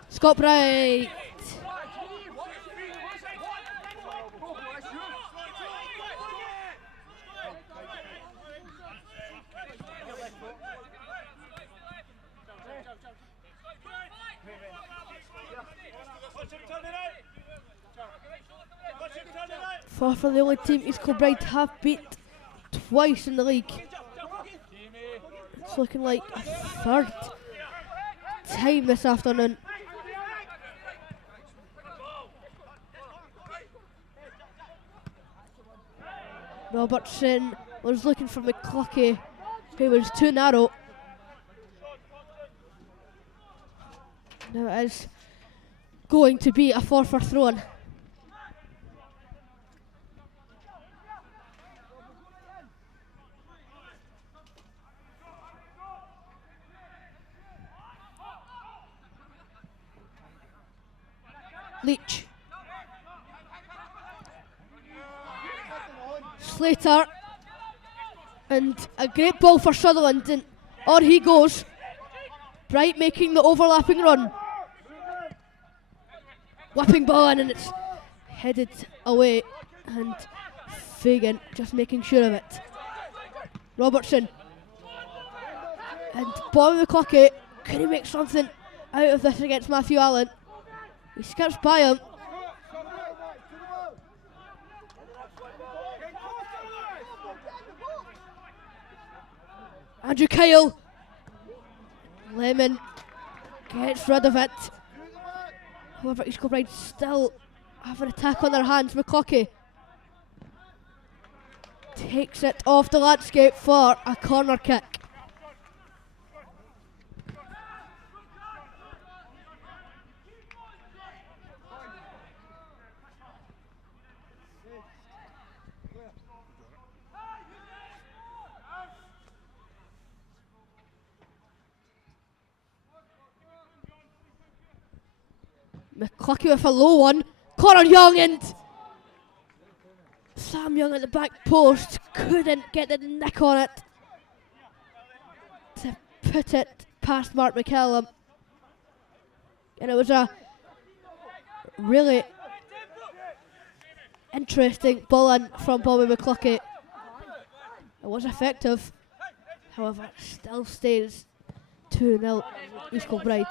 Scott Bright. Forfar, the only team East Kilbride have beat twice in the league. It's looking like a 3rd time this afternoon. Robertson was looking for McCluckie, who was too narrow. Now it is going to be a Forfar throw-in. Leach. Slater. And a great ball for Sutherland. And on he goes. Bright making the overlapping run. Whipping ball in and it's headed away. And Fagan just making sure of it. Robertson. And Bobby McCluskey, could he make something out of this against Matthew Allen? He skips by him. Andrew Kyle. Lemon gets rid of it. However, East Kilbride still have an attack on their hands. McCluskey takes it off the landscape for a corner kick. McCluskey with a low one. Connor Young and Sam Young at the back post couldn't get the nick on it to put it past Mark McCallum. And it was a really interesting ball in from Bobby McCluskey. It was effective, however, it still stays 2-0 East Kilbride.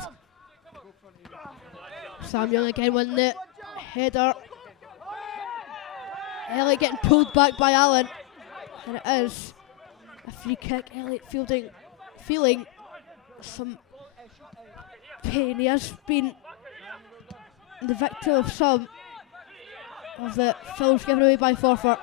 Sam Young again winning the header. Elliott getting pulled back by Allen. And it is a free kick. Elliott feeling some pain. He has been the victim of some of the fouls given away by Forfar.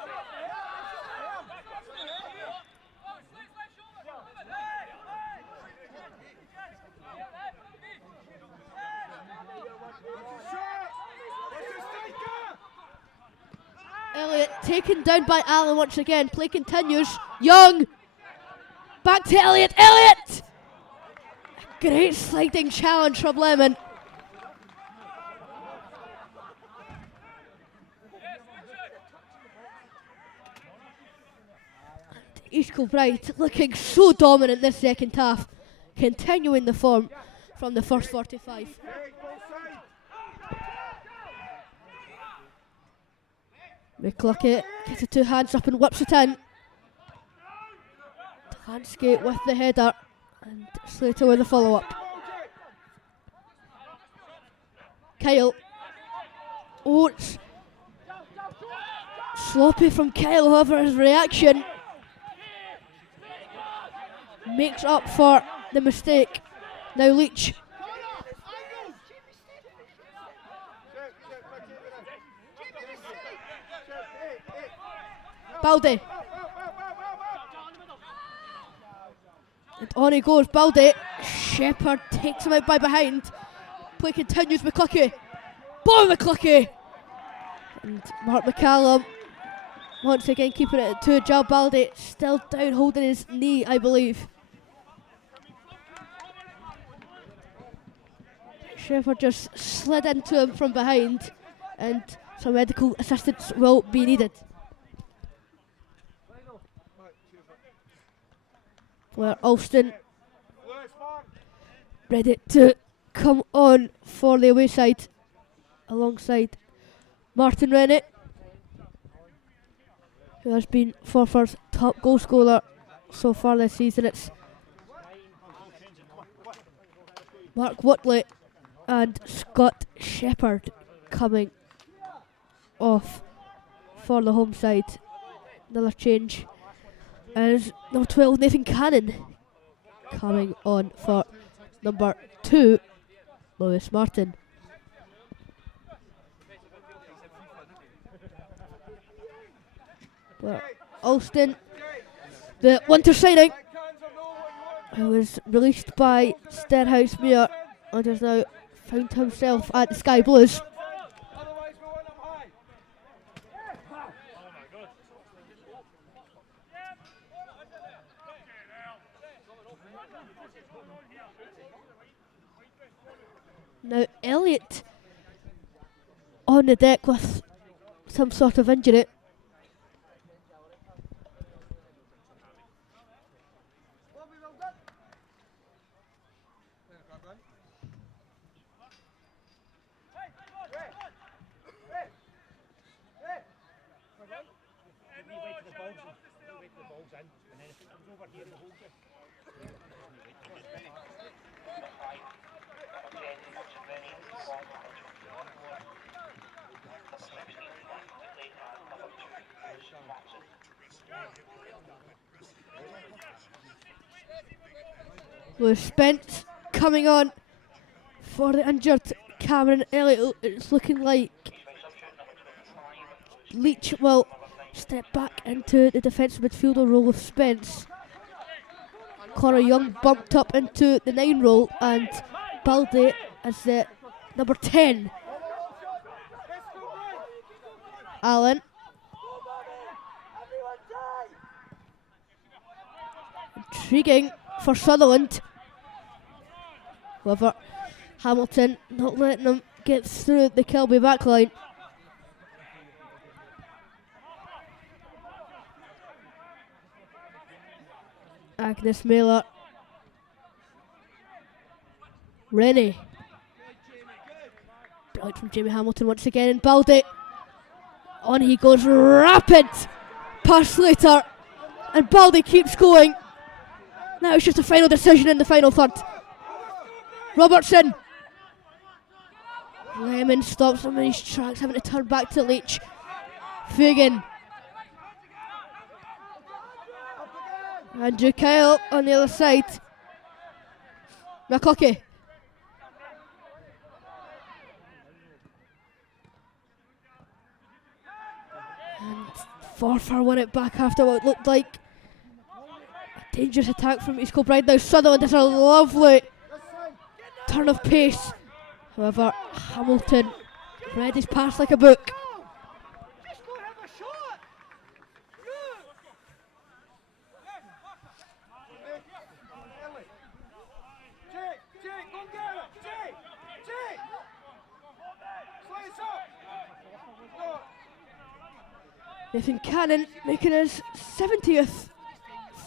Elliott taken down by Allen once again. Play continues. Young. Back to Elliott. Elliott! Great sliding challenge from Lemon. East Kilbride looking so dominant this second half. Continuing the form from the first 45. McCluskey gets the two hands up and whips it in. Landscape with the header and Slater with the follow-up. Kyle. Oh, it's sloppy from Kyle, however his reaction makes up for the mistake. Now Leach. Baldy. And on he goes, Baldy. Shepherd takes him out by behind. Play continues, McCluskey. Bobby McCluskey. And Mark McCallum once again keeping it at 2. Jal Baldy still down, holding his knee, I believe. Shepherd just slid into him from behind, and some medical assistance will be needed. Where Alston ready to come on for the away side alongside Martin Rennie, who has been Forfar's top goal scorer so far this season. It's Mark Watley and Scott Shepherd coming off for the home side. Another change is number 12, Nathan Cannon, coming on for number 2, Lewis Martin. Well, Alston, the winter signing, who was released by Stenhouse Muir and has now found himself at the Sky Blues. Now Elliott on the deck with some sort of injury. Lewis Spence coming on for the injured Cameron Elliott. It's looking like Leach will step back into the defensive midfielder role of Spence. Connor Young bumped up into the 9 role, and Baldy as the number 10. Allen. Intriguing for Sutherland. However, Hamilton not letting them get through the Kilby backline. Agnes Mailer. Rennie. Brilliant from Jamie Hamilton once again, and Baldy. On he goes, rapid pass later, and Baldy keeps going. Now it's just a final decision in the final third. Robertson. Lemon stops him in his tracks, having to turn back to Leach. Fagan. Andrew Kyle on the other side. McCockey. And Forfar won it back after what looked like a dangerous attack from East Kilbride. Now Sutherland does a lovely turn of pace. However, Hamilton read his pass like a book. Nathan Cannon making his 70th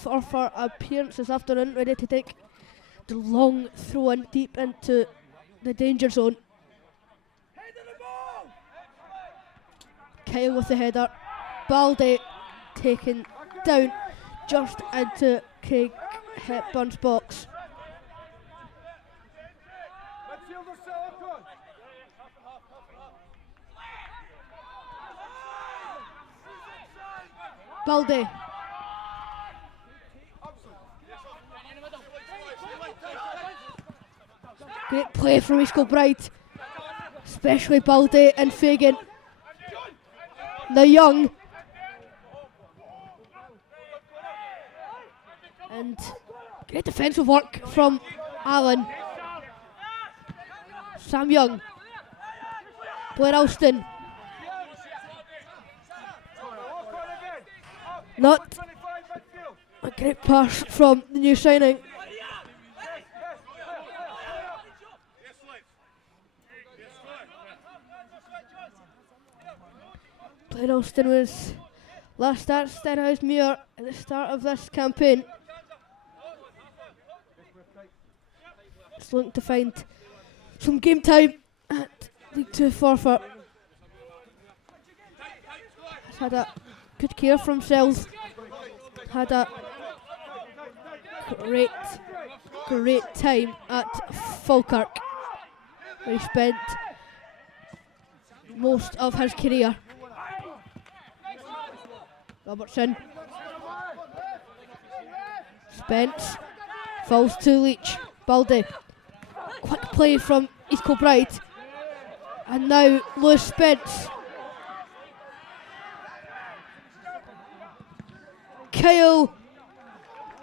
Forfar appearance this afternoon, ready to take the long throw in deep into the danger zone. Kyle with the header. Baldy taken down just into Craig Hepburn's box. Baldy. Great play from East Kilbride, especially Baldy and Fagan. Now Young. And great defensive work from Allen. Sam Young. Blair Alston. Not a great pass from the new signing. Blair Alston was last at Stenhousemuir at the start of this campaign. Just looking to find some game time at League 2 Forfar. Has had a good care for himself. Had a great time at Falkirk, where he spent most of his career. Robertson. Spence. Falls to Leach. Baldy. Quick play from East Kilbride. And now Lewis Spence. Kyle.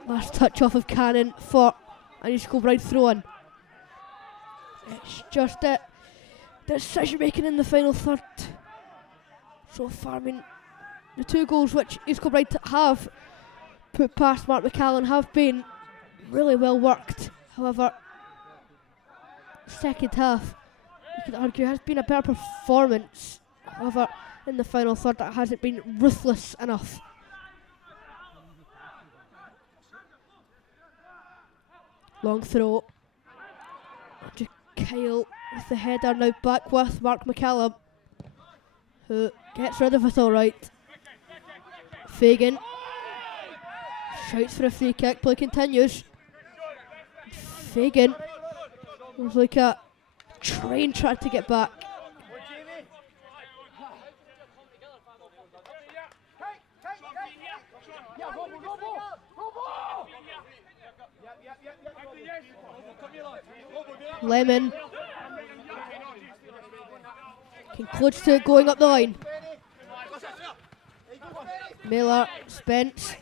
Last touch off of Cannon for an East Kilbride throw-in. It's just it. Decision making in the final third so far. I mean, the 2 goals which East Kilbride have put past Mark McCallan have been really well worked. However, second half, you could argue, has been a better performance. However, in the final third, it hasn't been ruthless enough. Long throw. Andrew Kyle with the header, now back with Mark McCallum, who gets rid of it all right. Fagan shouts for a free kick, play continues. Fagan was like a train trying to get back. Lemon. Can close to it going up the line. Miller, Spence.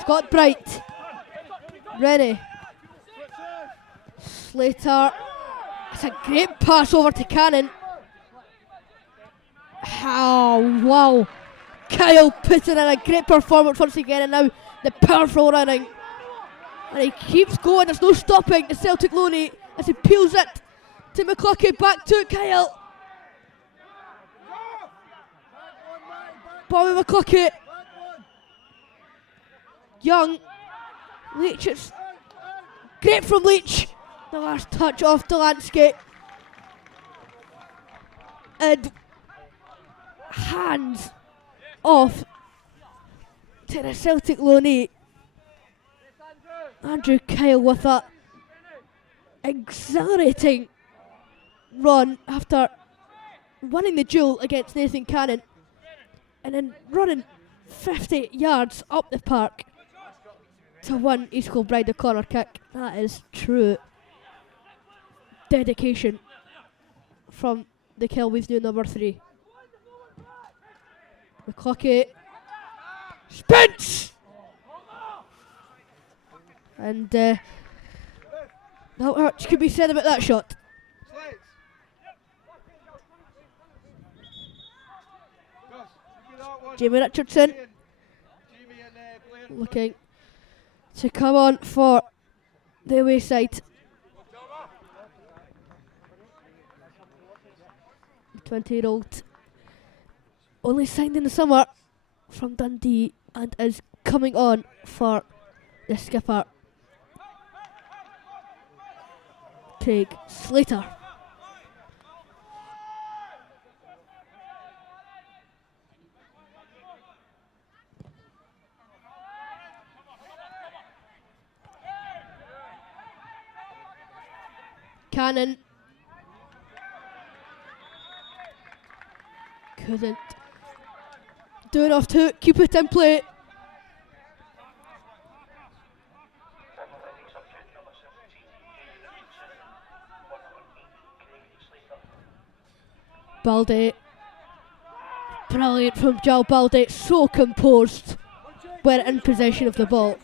Scott Bright. Rennie. Slater. It's a great pass over to Cannon. Oh, wow. Kyle putting in a great performance once again, and now the powerful running. And he keeps going, there's no stopping the Celtic Loney as he peels it to McCluskey, back to Kyle. Bobby McCluskey. Young. Leach, it's great from Leach. The last touch off the landscape. And hands off to the Celtic Loney. Andrew Kyle with that exhilarating run after winning the duel against Nathan Cannon and then running 50 yards up the park to win East Kilbride the corner kick. That is true dedication from the Kilby's new number 3. McCluskey. Spence! And not much could be said about that shot. Jamie Richardson looking to come on for the away side. 20-year-old, only signed in the summer from Dundee and is coming on for the skipper, Craig Slater. Cannon couldn't do enough to keep it in play. Baldy, brilliant from Joel Baldy, so composed when in possession of the ball.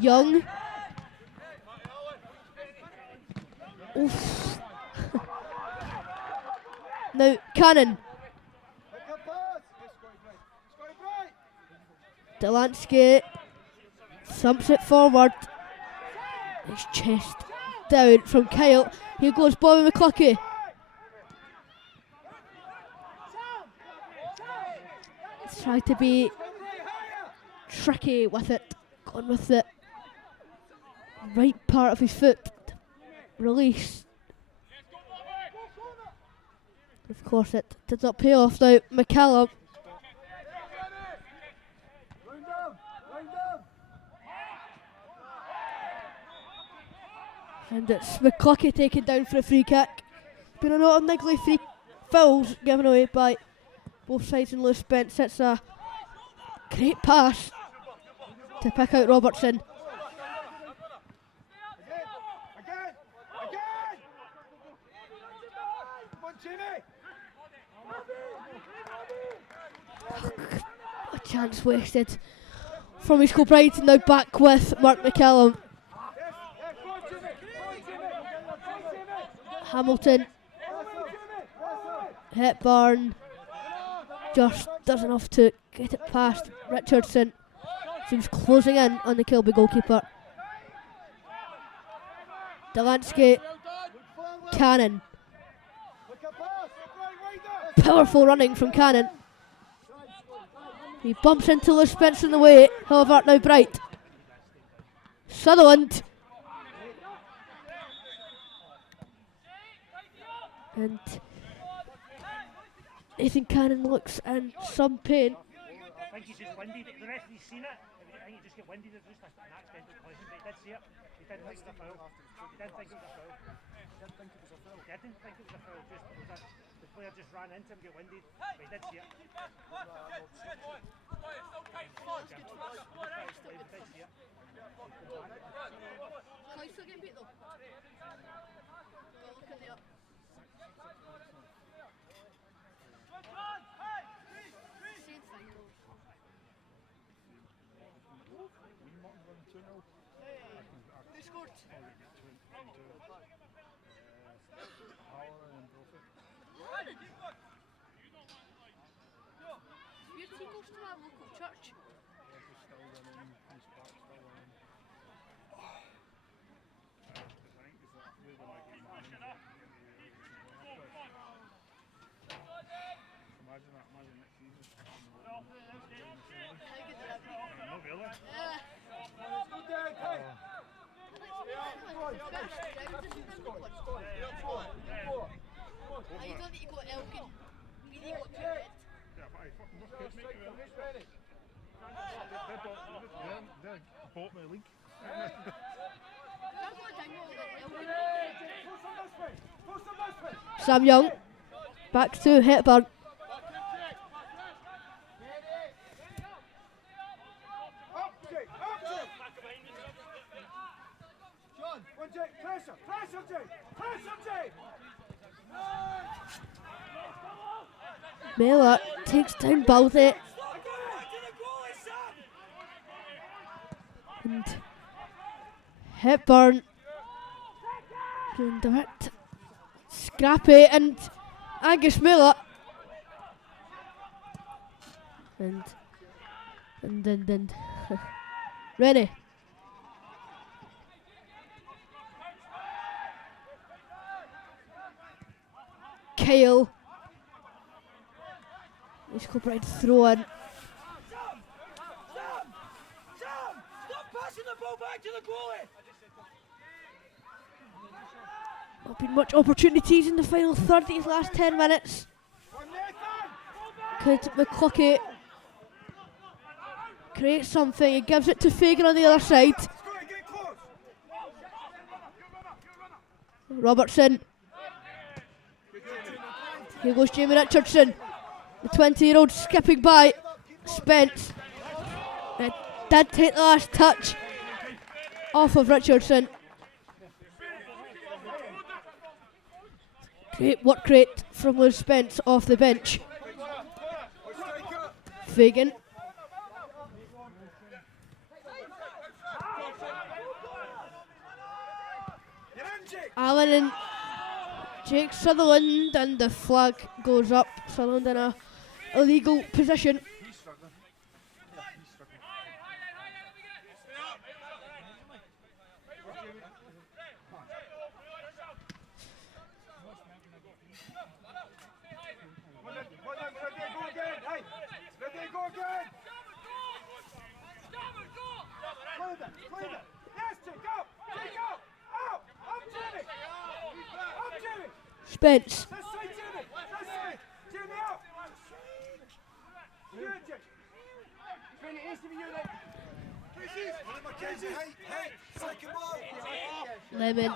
Young. Oof. Now Cannon. Delansky thumps it forward. His chest down from Kyle. Here goes Bobby McCluskey. He's trying to be tricky with it. Going with the right part of his foot. Release. Of course it did not pay off now. McCallum. And it's McCluskey taken down for a free kick. Been a lot of niggly free fouls given away by both sides, and Lewis Spence. It's a great pass to pick out Robertson. A chance wasted from East Kilbride. Now back with Mark McCallum. Hamilton. Hepburn just does enough to get it past Richardson. Seems closing in on the Kilby goalkeeper. Delansky. Cannon. Powerful running from Cannon. He bumps into Lewis Spence in the way, however now Bright. Sutherland. And Nathan Cannon looks in some pain. I think he's just windy. The rest of he's seen it. I think he just got windy. There's just an accidental collision, but he did see it. He didn't think it was a foul. He didn't think it was a foul. He didn't think it was a foul. He didn't think it was a foul. Just just ran into him, get winded. But he did see it. Can you still get beat though? Look at there. Same thing though. Who scored? Where did he go to our local church? You don't need to go to Elgin. We need to go to Kilbride. They bought me a league. Sam Young, back to Hepburn. John, one Jake, pressure, Jake, Jake. Miller takes down Baldy. And Hepburn doing a bit scrappy, and Angus Miller and Rennie. Kale. He's Kilbride throwing. Stop passing the ball back to the goalie. Not been much opportunities in the final third of these last 10 minutes. Could McCluckey create something? He gives it to Fagan on the other side. Robertson. Here goes Jamie Richardson. The 20-year-old skipping by Spence. It did take the last touch off of Richardson. Great work rate from Lewis Spence off the bench. Fagan. Allen and Jake Sutherland, and the flag goes up. Sutherland in a illegal position. Spence. Lemon.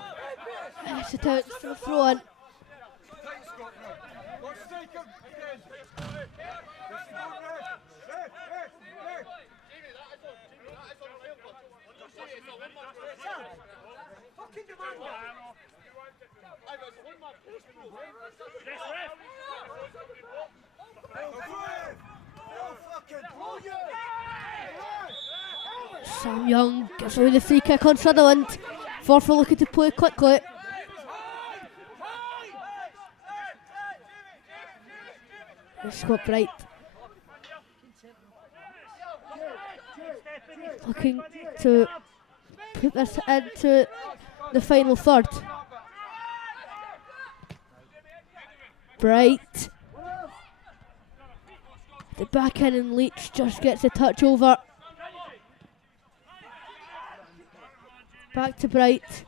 Sit out for the throw on. Sam Young gives away the free kick on Sutherland. Forfar looking to play quickly. Scott Bright looking to put this into the final third. Bright. The back end, and Leach just gets a touch over. Back to Bright.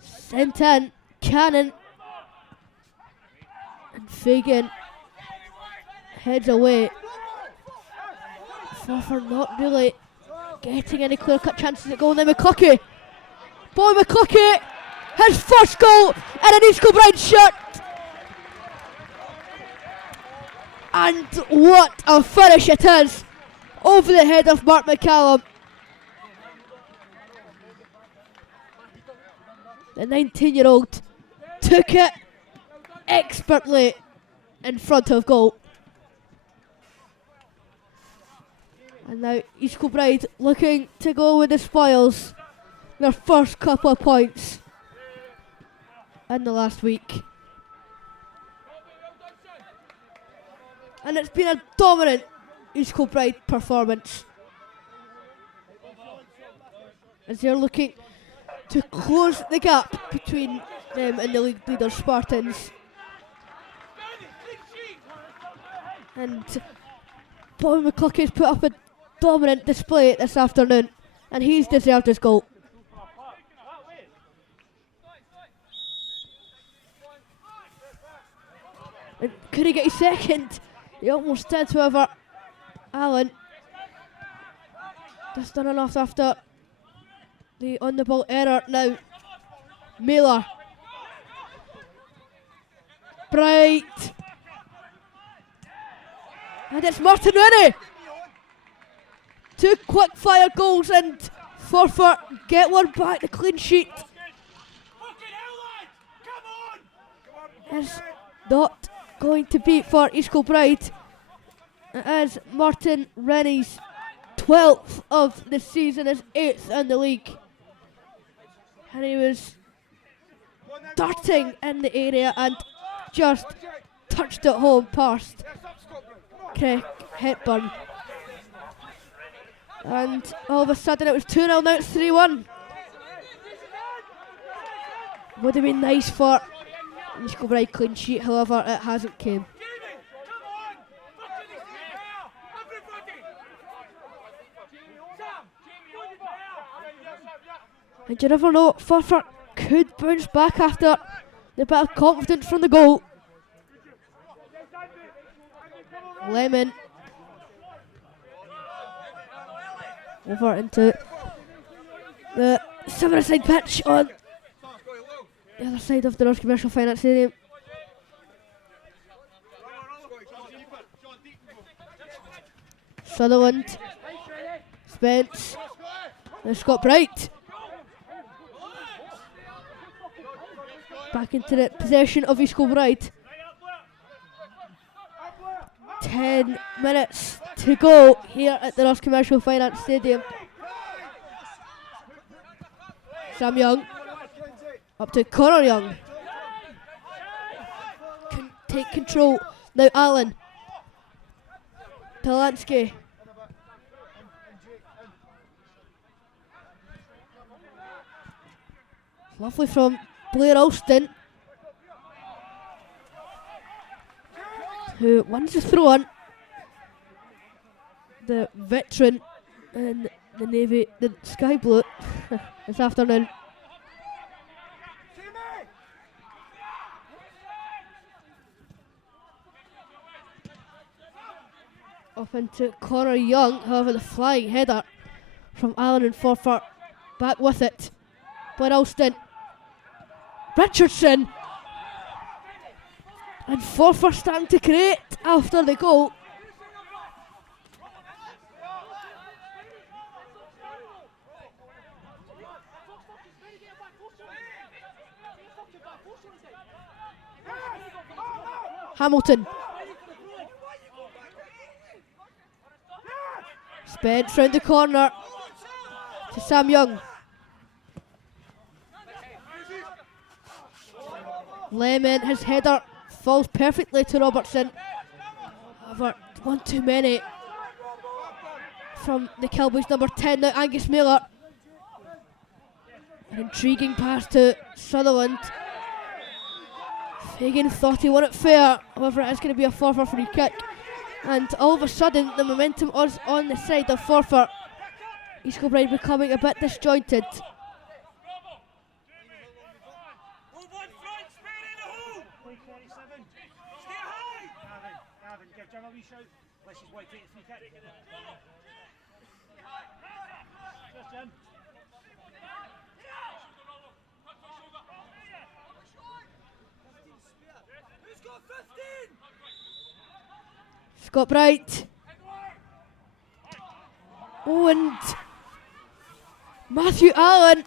Sent in. Cannon. And Fagan heads away. Forfar not really getting any clear-cut chances at goal. Now McCluckey. Boy McCluckey. His first goal in an East Kilbride shirt. And what a finish it is! Over the head of Mark McCallum. The 19-year-old took it expertly in front of goal. And now East Kilbride looking to go with the spoils. Their first couple of points in the last week. And it's been a dominant East Kilbride performance, as they're looking to close the gap between them and the league leader Spartans. And Bobby McClucky's put up a dominant display this afternoon, and he's deserved his goal. And could he get his second? He almost did, however. Allen just done enough after the on the ball error. Now Miller, Bright, and it's Martin Rennie. Two quick fire goals, and Forfar get one back, the clean sheet. It's not going to be for East Kilbride. It is Martin Rennie's 12th of the season, his 8th in the league. And he was darting in the area and just touched it home past Craig Hepburn. And all of a sudden it was 2-0, now it's 3-1. Would have been nice for East Kilbride clean sheet, however it hasn't came. And you never know, Forfar could bounce back after the bit of confidence from the goal. Lemon over into the seven-a-side pitch on the other side of the North Commercial Finance Stadium. Sutherland, Spence, now Scott Bright. Back into the possession of East Kilbride. 10 minutes to go here at the North Commercial Finance Stadium. Sam Young up to Connor Young. Can take control. Now Allen. Talansky. Lovely from Blair Alston, who wins the throw on. The veteran in the Navy, the Sky Blue, this afternoon. Up into Connor Young, however the flying header from Allen and Forfar, back with it. Blair Alston. Richardson, and Forfar starting to create after the goal. Hamilton, Spence round the corner to Sam Young. Lemon, his header falls perfectly to Robertson. However, one too many from the Cowboys number 10 now, Angus Miller. An intriguing pass to Sutherland. Fagan thought he won it fair, however it is going to be a Forfar free kick. And all of a sudden the momentum is on the side of Forfar. East Kilbride becoming a bit disjointed. Scott Bright. Oh, and Matthew Allen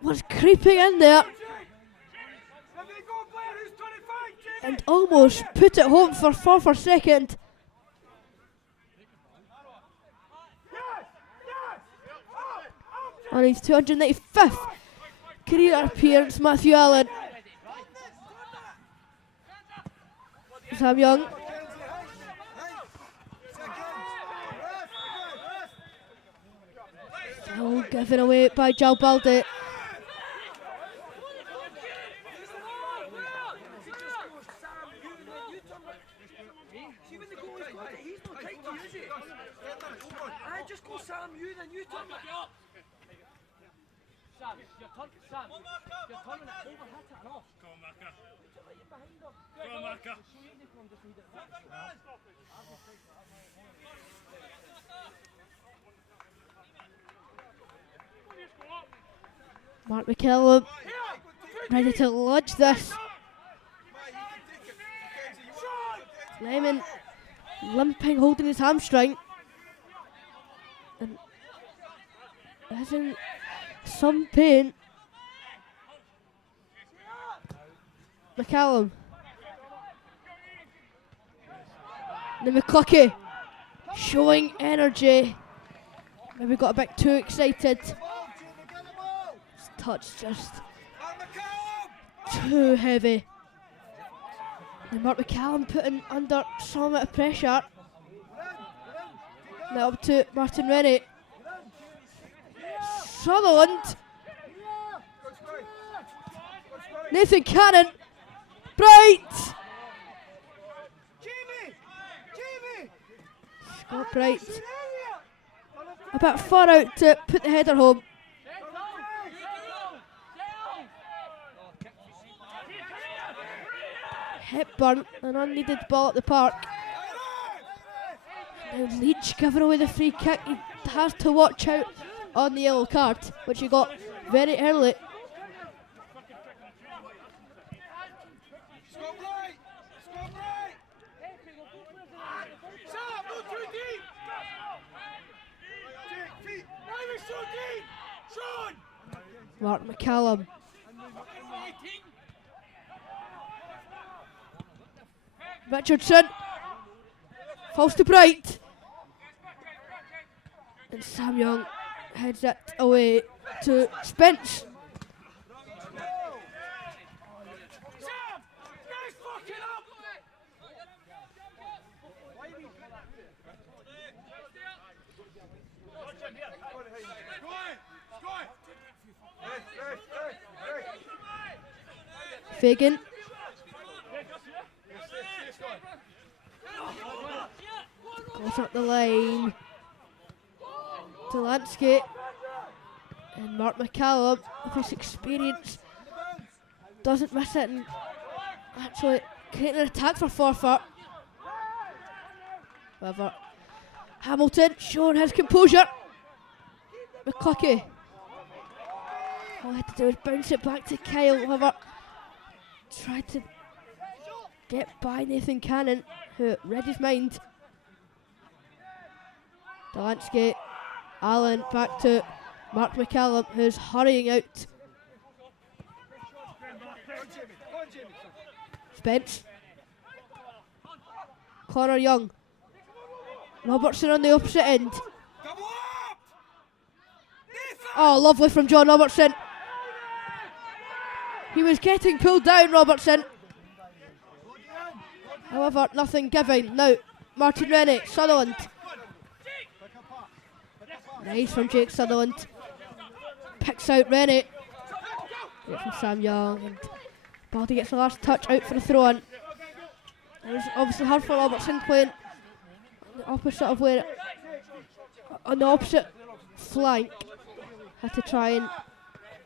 was creeping in there and almost put it home for Forfar second. On his 295th career appearance, Matthew Allen. Sam Young. Still given away by Jal Baldi. Just go Sam, you then you turn it. Sam, you're turning it over, hit it and off. Go on, Marker. Go on, Marker. Mark McKellum ready to launch this. Lemon limping, holding his hamstring. And is in some pain. McCallum. Now McClucky showing energy. Maybe got a bit too excited. His touch just too heavy. And Mark McCallum putting under some amount of pressure. Now up to Martin Rennie. Sutherland. Nathan Cannon. Bright. Scott Bright. A bit far out to put the header home. Hepburn, an unneeded ball at the park. Now Leach giving away the free kick. He has to watch out on the yellow card, which he got very early. Mark McCallum. Richardson. Falls to Bright. And Sam Young heads it away to Spence. Fagan. Goes up the line. Delansky. And Mark McCallum, with his experience, doesn't miss it and actually creating an attack for Forfar. However, Hamilton showing his composure. McClucky. All he had to do was bounce it back to Kyle. However, tried to get by Nathan Cannon, who read his mind. Delansky. Allen back to Mark McCallum, who's hurrying out. Spence. Connor Young. Robertson on the opposite end. Oh, lovely from John Robertson. He was getting pulled down, Robertson. However, nothing giving. Now, Martin Rennie, Sutherland. Nice from Jake Sutherland. Picks out Rennie. Great from Sam Young. And Baldi gets the last touch out for the throw in. It was obviously hard for Robertson playing on the opposite of where, on the opposite flank. Had to try and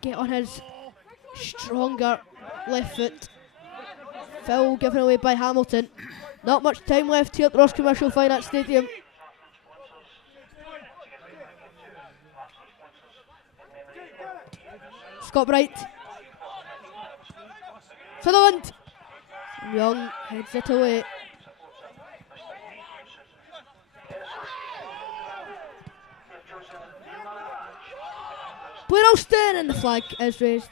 get on his stronger left foot. Foul given away by Hamilton. Not much time left here at the Ross Commercial Finance Stadium. Scott Bright. Sutherland. Young heads it away. And then the flag is raised.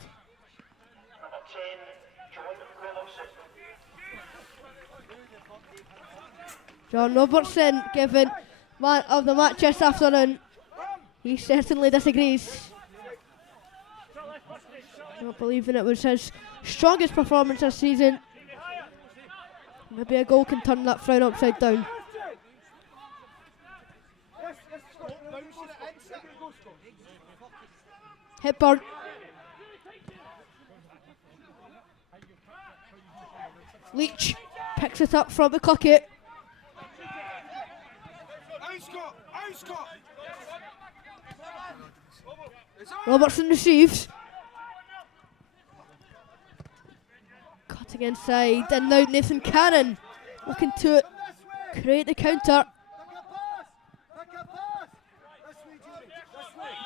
John Robertson given man of the match this afternoon. He certainly disagrees. Not believing it was his strongest performance this season. Maybe a goal can turn that frown upside down. Hepburn. Leach picks it up from McCluckey. Robertson receives. Cutting inside, and now Nathan Cannon looking to create the counter.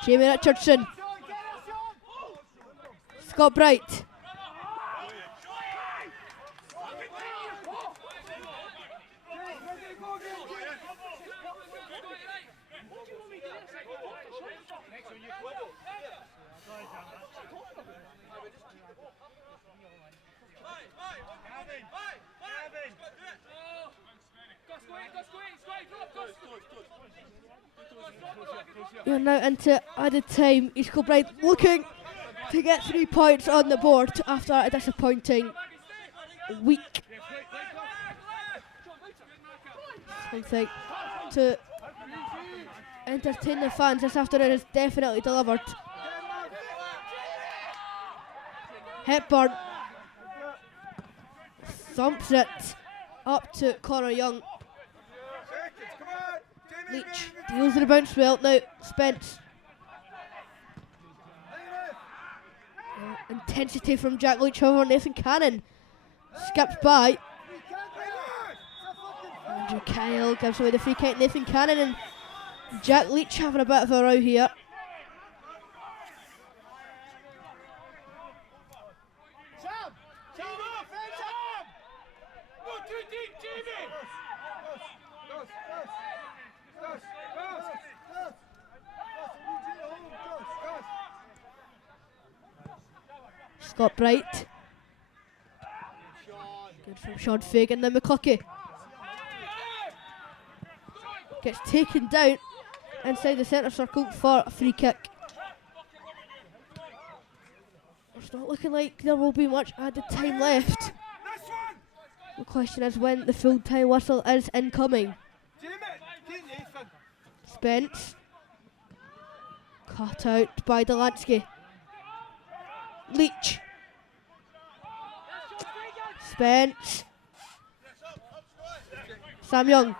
Jamie Richardson. Scott Bright. You're now into added time. East Kilbride looking to get 3 points on the board after a disappointing week. Something to entertain the fans this afternoon is definitely delivered. Hepburn thumps it up to Connor Young. Leach deals with the bounce well. Now Spence. Intensity from Jack Leach, however Nathan Cannon skips by. Andrew Kyle gives away the free kick. Nathan Cannon and Jack Leach having a bit of a row here. Scott Bright. Good from Sean Fagan. Now McCluckey gets taken down inside the centre circle for a free kick. It's not looking like there will be much added time left. The question is when the full time whistle is incoming. Spence. Cut out by Delansky. Leach. Spence. Sam Young.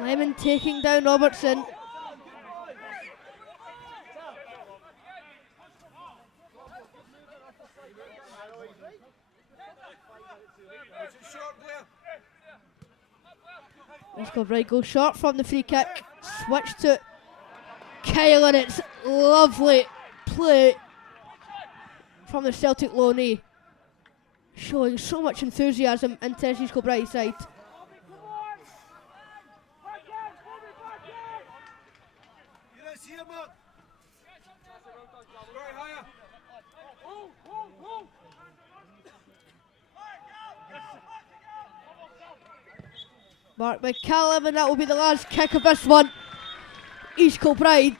Lemon taking down Robertson. Let's go right, go short from the free kick. Switch to Kyle, and it's lovely play from the Celtic loanee, showing so much enthusiasm into his Kilbride side. Mark McCallum, and that will be the last kick of this one. East Kilbride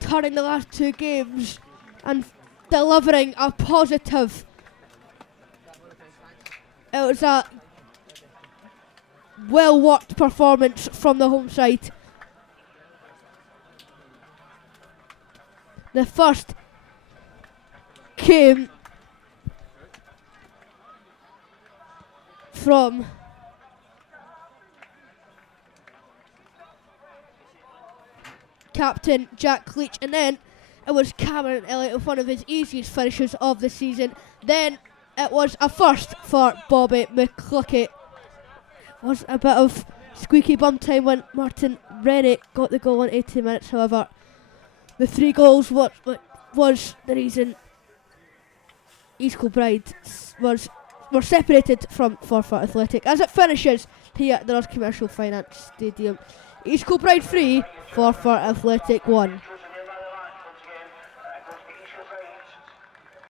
turning the last 2 games and delivering a positive. It was a well worked performance from the home side. The first came from captain Jack Leach, and then it was Cameron Elliott with one of his easiest finishes of the season. Then it was a first for Bobby McCluckey. It was a bit of squeaky bum time when Martin Rennie got the goal in 80 minutes. However, the 3 goals was the reason East Kilbride were separated from Forfar Athletic as it finishes here at the North Commercial Finance Stadium. East Kilbride 3, Forfar Athletic 1.